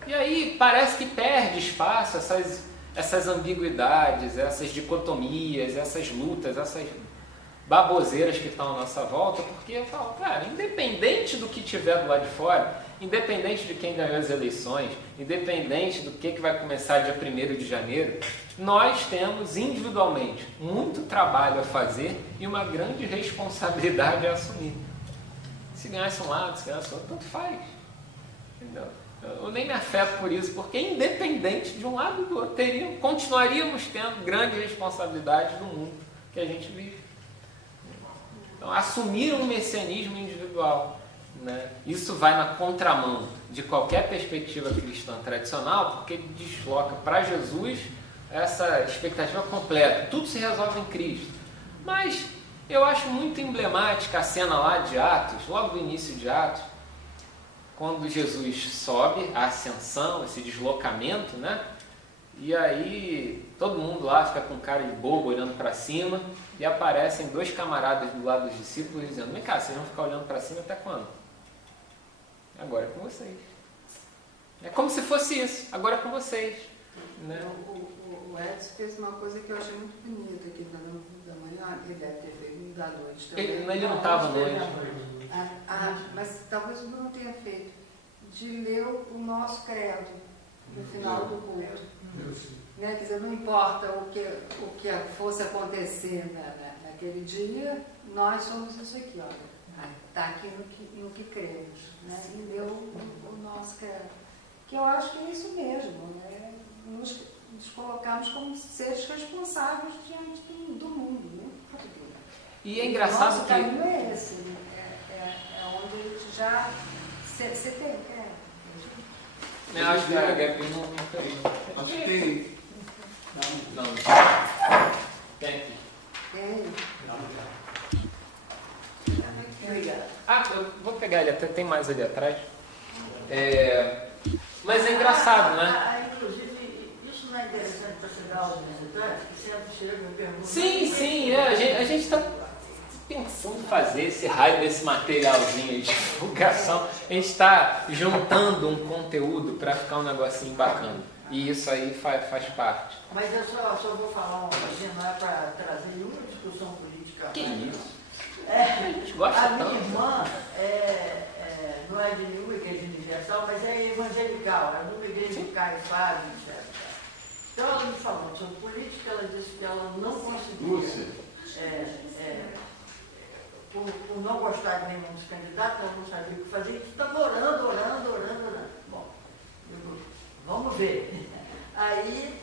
E aí parece que perde espaço essas ambiguidades, essas dicotomias, essas lutas, essas baboseiras que estão à nossa volta, porque eu falo, cara, independente do que tiver do lado de fora, independente de quem ganhou as eleições, independente do que vai começar dia 1º de janeiro, nós temos individualmente muito trabalho a fazer e uma grande responsabilidade a assumir. Se ganhasse um lado, se ganhasse outro, tanto faz. Entendeu? Eu nem me afeto por isso, porque independente de um lado ou do outro, continuaríamos tendo grande responsabilidade no mundo que a gente vive. Então, assumir um messianismo individual, né? Isso vai na contramão de qualquer perspectiva cristã tradicional, porque ele desloca para Jesus essa expectativa completa. Tudo se resolve em Cristo. Mas eu acho muito emblemática a cena lá de Atos, logo do início de Atos, quando Jesus sobe, a ascensão, esse deslocamento, né? E aí todo mundo lá fica com cara de bobo olhando para cima e aparecem dois camaradas do lado dos discípulos dizendo: vem cá, vocês vão ficar olhando para cima até quando? Agora é com vocês. É como se fosse isso, agora é com vocês. Né? O Edson fez uma coisa que eu achei muito bonita aqui da manhã, ele deve ter feito da noite também. Ele não estava à noite. Mas talvez o Bruno tenha feito, de ler o nosso credo no final do culto. Né? Quer dizer, não importa o que fosse acontecer naquele dia, nós somos isso aqui, olha. Está aqui no que cremos. Né? E leu o nosso credo. Que eu acho que é isso mesmo, né? Nos colocarmos como seres responsáveis diante do mundo. Né? E é engraçado nosso que... caminho é esse, é onde a gente já... Você tem, Eu acho que a Gabi não tem. Acho que tem. Não. Tem aqui. Tem. Obrigada. Eu vou pegar ele, até tem mais ali atrás. Mas é engraçado, né? Inclusive, isso não é interessante para chegar aos visitantes, que sempre chega e pergunta... Sim, a gente está pensando em fazer esse raio desse materialzinho de divulgação. A gente está juntando um conteúdo para ficar um negocinho bacana. E isso aí faz parte. Mas eu só vou falar uma coisa, não é para trazer nenhuma discussão política. Que isso? A gente gosta A tanto. minha irmã não é de nenhuma igreja universal, mas é evangelical, é de uma igreja de Caifás, etc. Então ela me falou sobre política, ela disse que ela não conseguia, por não gostar de nenhum dos candidatos, ela não sabia o que fazer, e estava orando. Bom, vamos ver. Aí,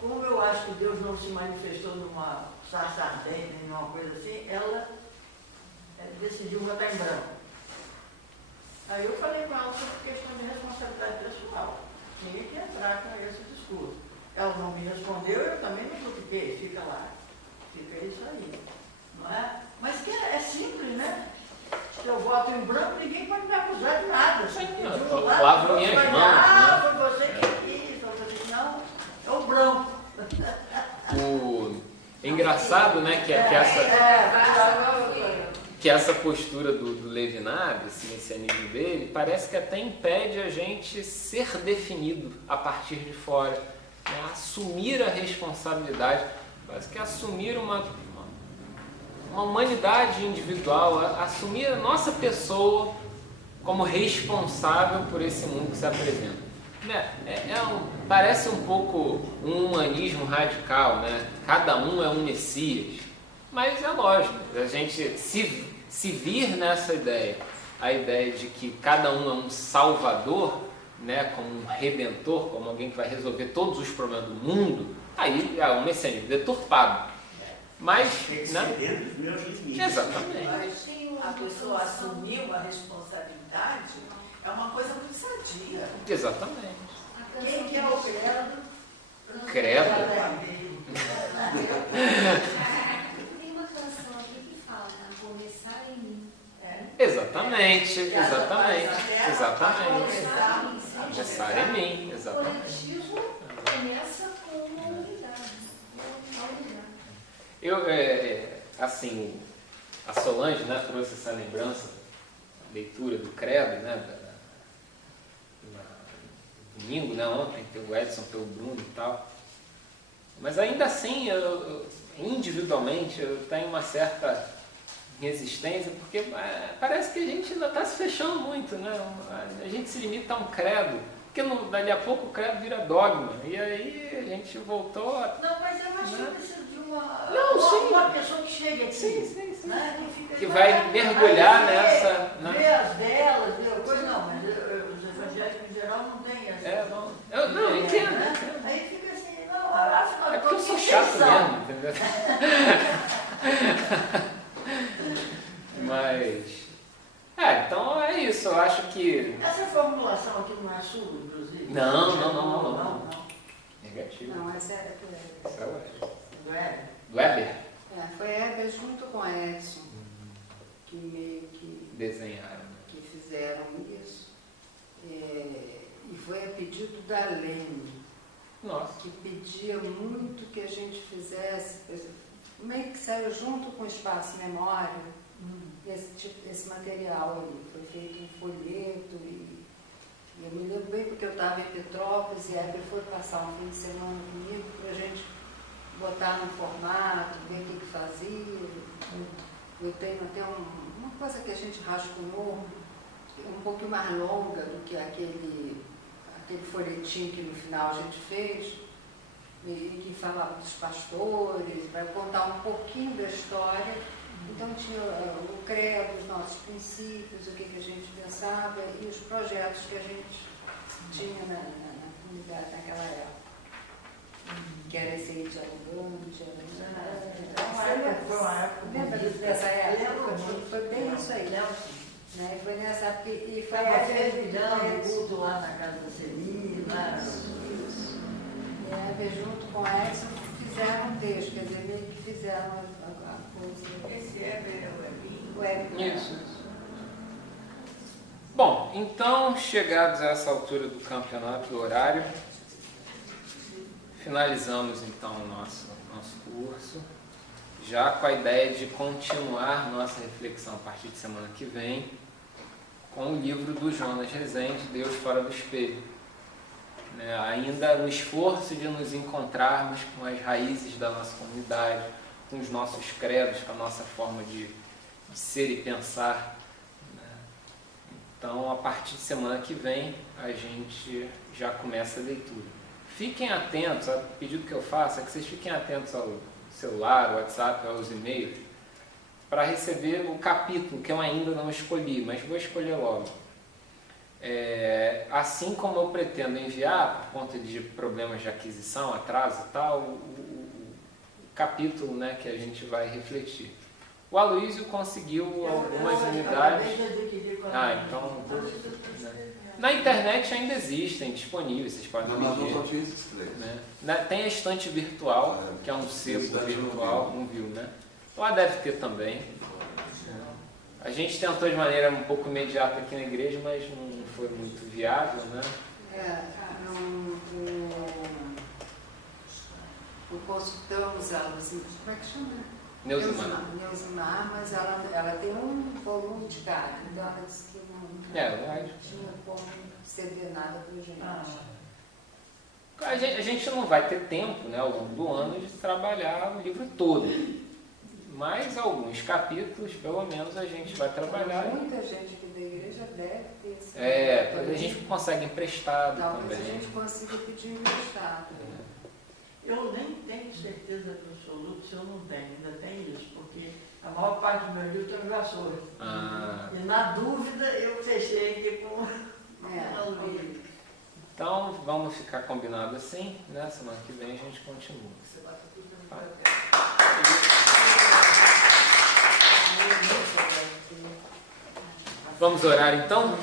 como eu acho que Deus não se manifestou numa sarça ardente, nenhuma coisa assim, ela decidiu votar em branco. Aí eu falei com ela sobre questão de responsabilidade pessoal. Tinha que entrar com esse discurso. Ela não me respondeu, eu também me preocupei. Fica lá. Fica isso aí. Não é? Mas que é simples, né? Se eu voto em branco, ninguém pode me acusar de nada. Eu lavo minhas mãos. Foi você que quis. Eu falei, não, é o branco. Engraçado, né, que essa postura do Levinas, esse messianismo dele, parece que até impede a gente ser definido a partir de fora, né? Assumir a responsabilidade, parece que assumir uma humanidade individual, assumir a nossa pessoa como responsável por esse mundo que se apresenta. Parece um pouco um humanismo radical, né? Cada um é um Messias, mas é lógico, a gente se vir nessa ideia, a ideia de que cada um é um salvador, né? Como um redentor, como alguém que vai resolver todos os problemas do mundo, aí é um messianismo deturpado. Mas, dentro dos meus limites. Exatamente. A pessoa assumir uma responsabilidade é uma coisa muito sadia. Exatamente. Quem que é o credo? Credo. Tem uma canção aqui que fala, começar em mim. Exatamente. Começar Começar em mim, O exatamente. coletivo começa com uma unidade. A Solange, né, trouxe essa lembrança, a leitura do credo, né, domingo, né, ontem, pelo Edson, pelo Bruno e tal. Mas ainda assim, individualmente, eu tenho uma certa resistência, porque parece que a gente ainda está se fechando muito, né? A gente se limita a um credo, porque dali a pouco o credo vira dogma, e aí a gente voltou a... Não, mas eu acho que precisa de uma pessoa que chega aqui. Sim. Né? Que vai mergulhar nessa... Vê as delas, vê coisa, não, mas os evangélicos em geral não têm essa. Eu entendo. Né? Aí fica assim, não, é porque eu sou chato mesmo, entendeu? Mas... então que... Essa formulação aqui não é sua, inclusive? Não. Negativo. Não, essa era do Heber. Essa é o Weber. Do Heber? Do Weber? Foi Heber junto com Edson, que meio que Desenharam. que fizeram isso. E foi a pedido da Lene, Nossa. que pedia muito que a gente fizesse, meio que saiu junto com o Espaço Memória, esse material aí. Foi feito um folheto e eu me lembro bem porque eu estava em Petrópolis e a Heber foi passar um fim de semana comigo para a gente botar no formato, ver o que fazia. Eu tenho até uma coisa que a gente rascunhou, um pouquinho mais longa do que aquele folhetim que no final a gente fez, e que falava dos pastores, para contar um pouquinho da história. Então tinha o credo, os nossos princípios, o que a gente pensava e os projetos que a gente tinha na comunidade naquela época. Que era esse aí de Alugante, lembra dessa época? Foi bem isso aí. Né? Foi nessa época e foi Estava fervilhando o culto lá na casa da Celi, lá. Isso. E a Heber junto com a Edson fizeram um texto, quer dizer, meio que fizeram a coisa. Esse Heber é o Hebinho. O Heber. Isso. Bom, então, chegados a essa altura do campeonato, do horário, finalizamos então o nosso curso, já com a ideia de continuar nossa reflexão a partir de semana que vem, com o livro do Jonas Rezende, Deus Fora do Espelho. Ainda no esforço de nos encontrarmos com as raízes da nossa comunidade, com os nossos credos, com a nossa forma de ser e pensar. Então, a partir de semana que vem, a gente já começa a leitura. Fiquem atentos, o pedido que eu faço é que vocês fiquem atentos ao celular, ao WhatsApp, aos e-mails, para receber o capítulo que eu ainda não escolhi, mas vou escolher logo. Assim como eu pretendo enviar, por conta de problemas de aquisição, atraso e tal, o capítulo, né, que a gente vai refletir. O Aloysio conseguiu algumas unidades. Então... Na internet ainda existem, disponíveis, vocês podem Mas pedir. não só tinha esses três. Tem a estante virtual, que é um sebo virtual, não viu, né? Lá deve ter também. A gente tentou de maneira um pouco imediata aqui na igreja, mas não foi muito viável, né? Consultamos ela, assim, como é que chama? Neusimar, mas ela tem um volume de cada, então ela disse que não tinha como ceder nada para a gente. A gente não vai ter tempo, né, ao longo do ano de trabalhar o livro todo, mas alguns capítulos, pelo menos, a gente vai trabalhar. Muita gente aqui da igreja deve ter. A gente consegue emprestado Talvez também. a gente consiga pedir emprestado. Eu nem tenho certeza absoluta se eu não tenho, ainda tem isso, porque a maior parte do meu livro está no Vassoura. E na dúvida eu fechei aqui com a Luísa. Então vamos ficar combinado assim, né? Semana que vem a gente continua. Vamos orar então?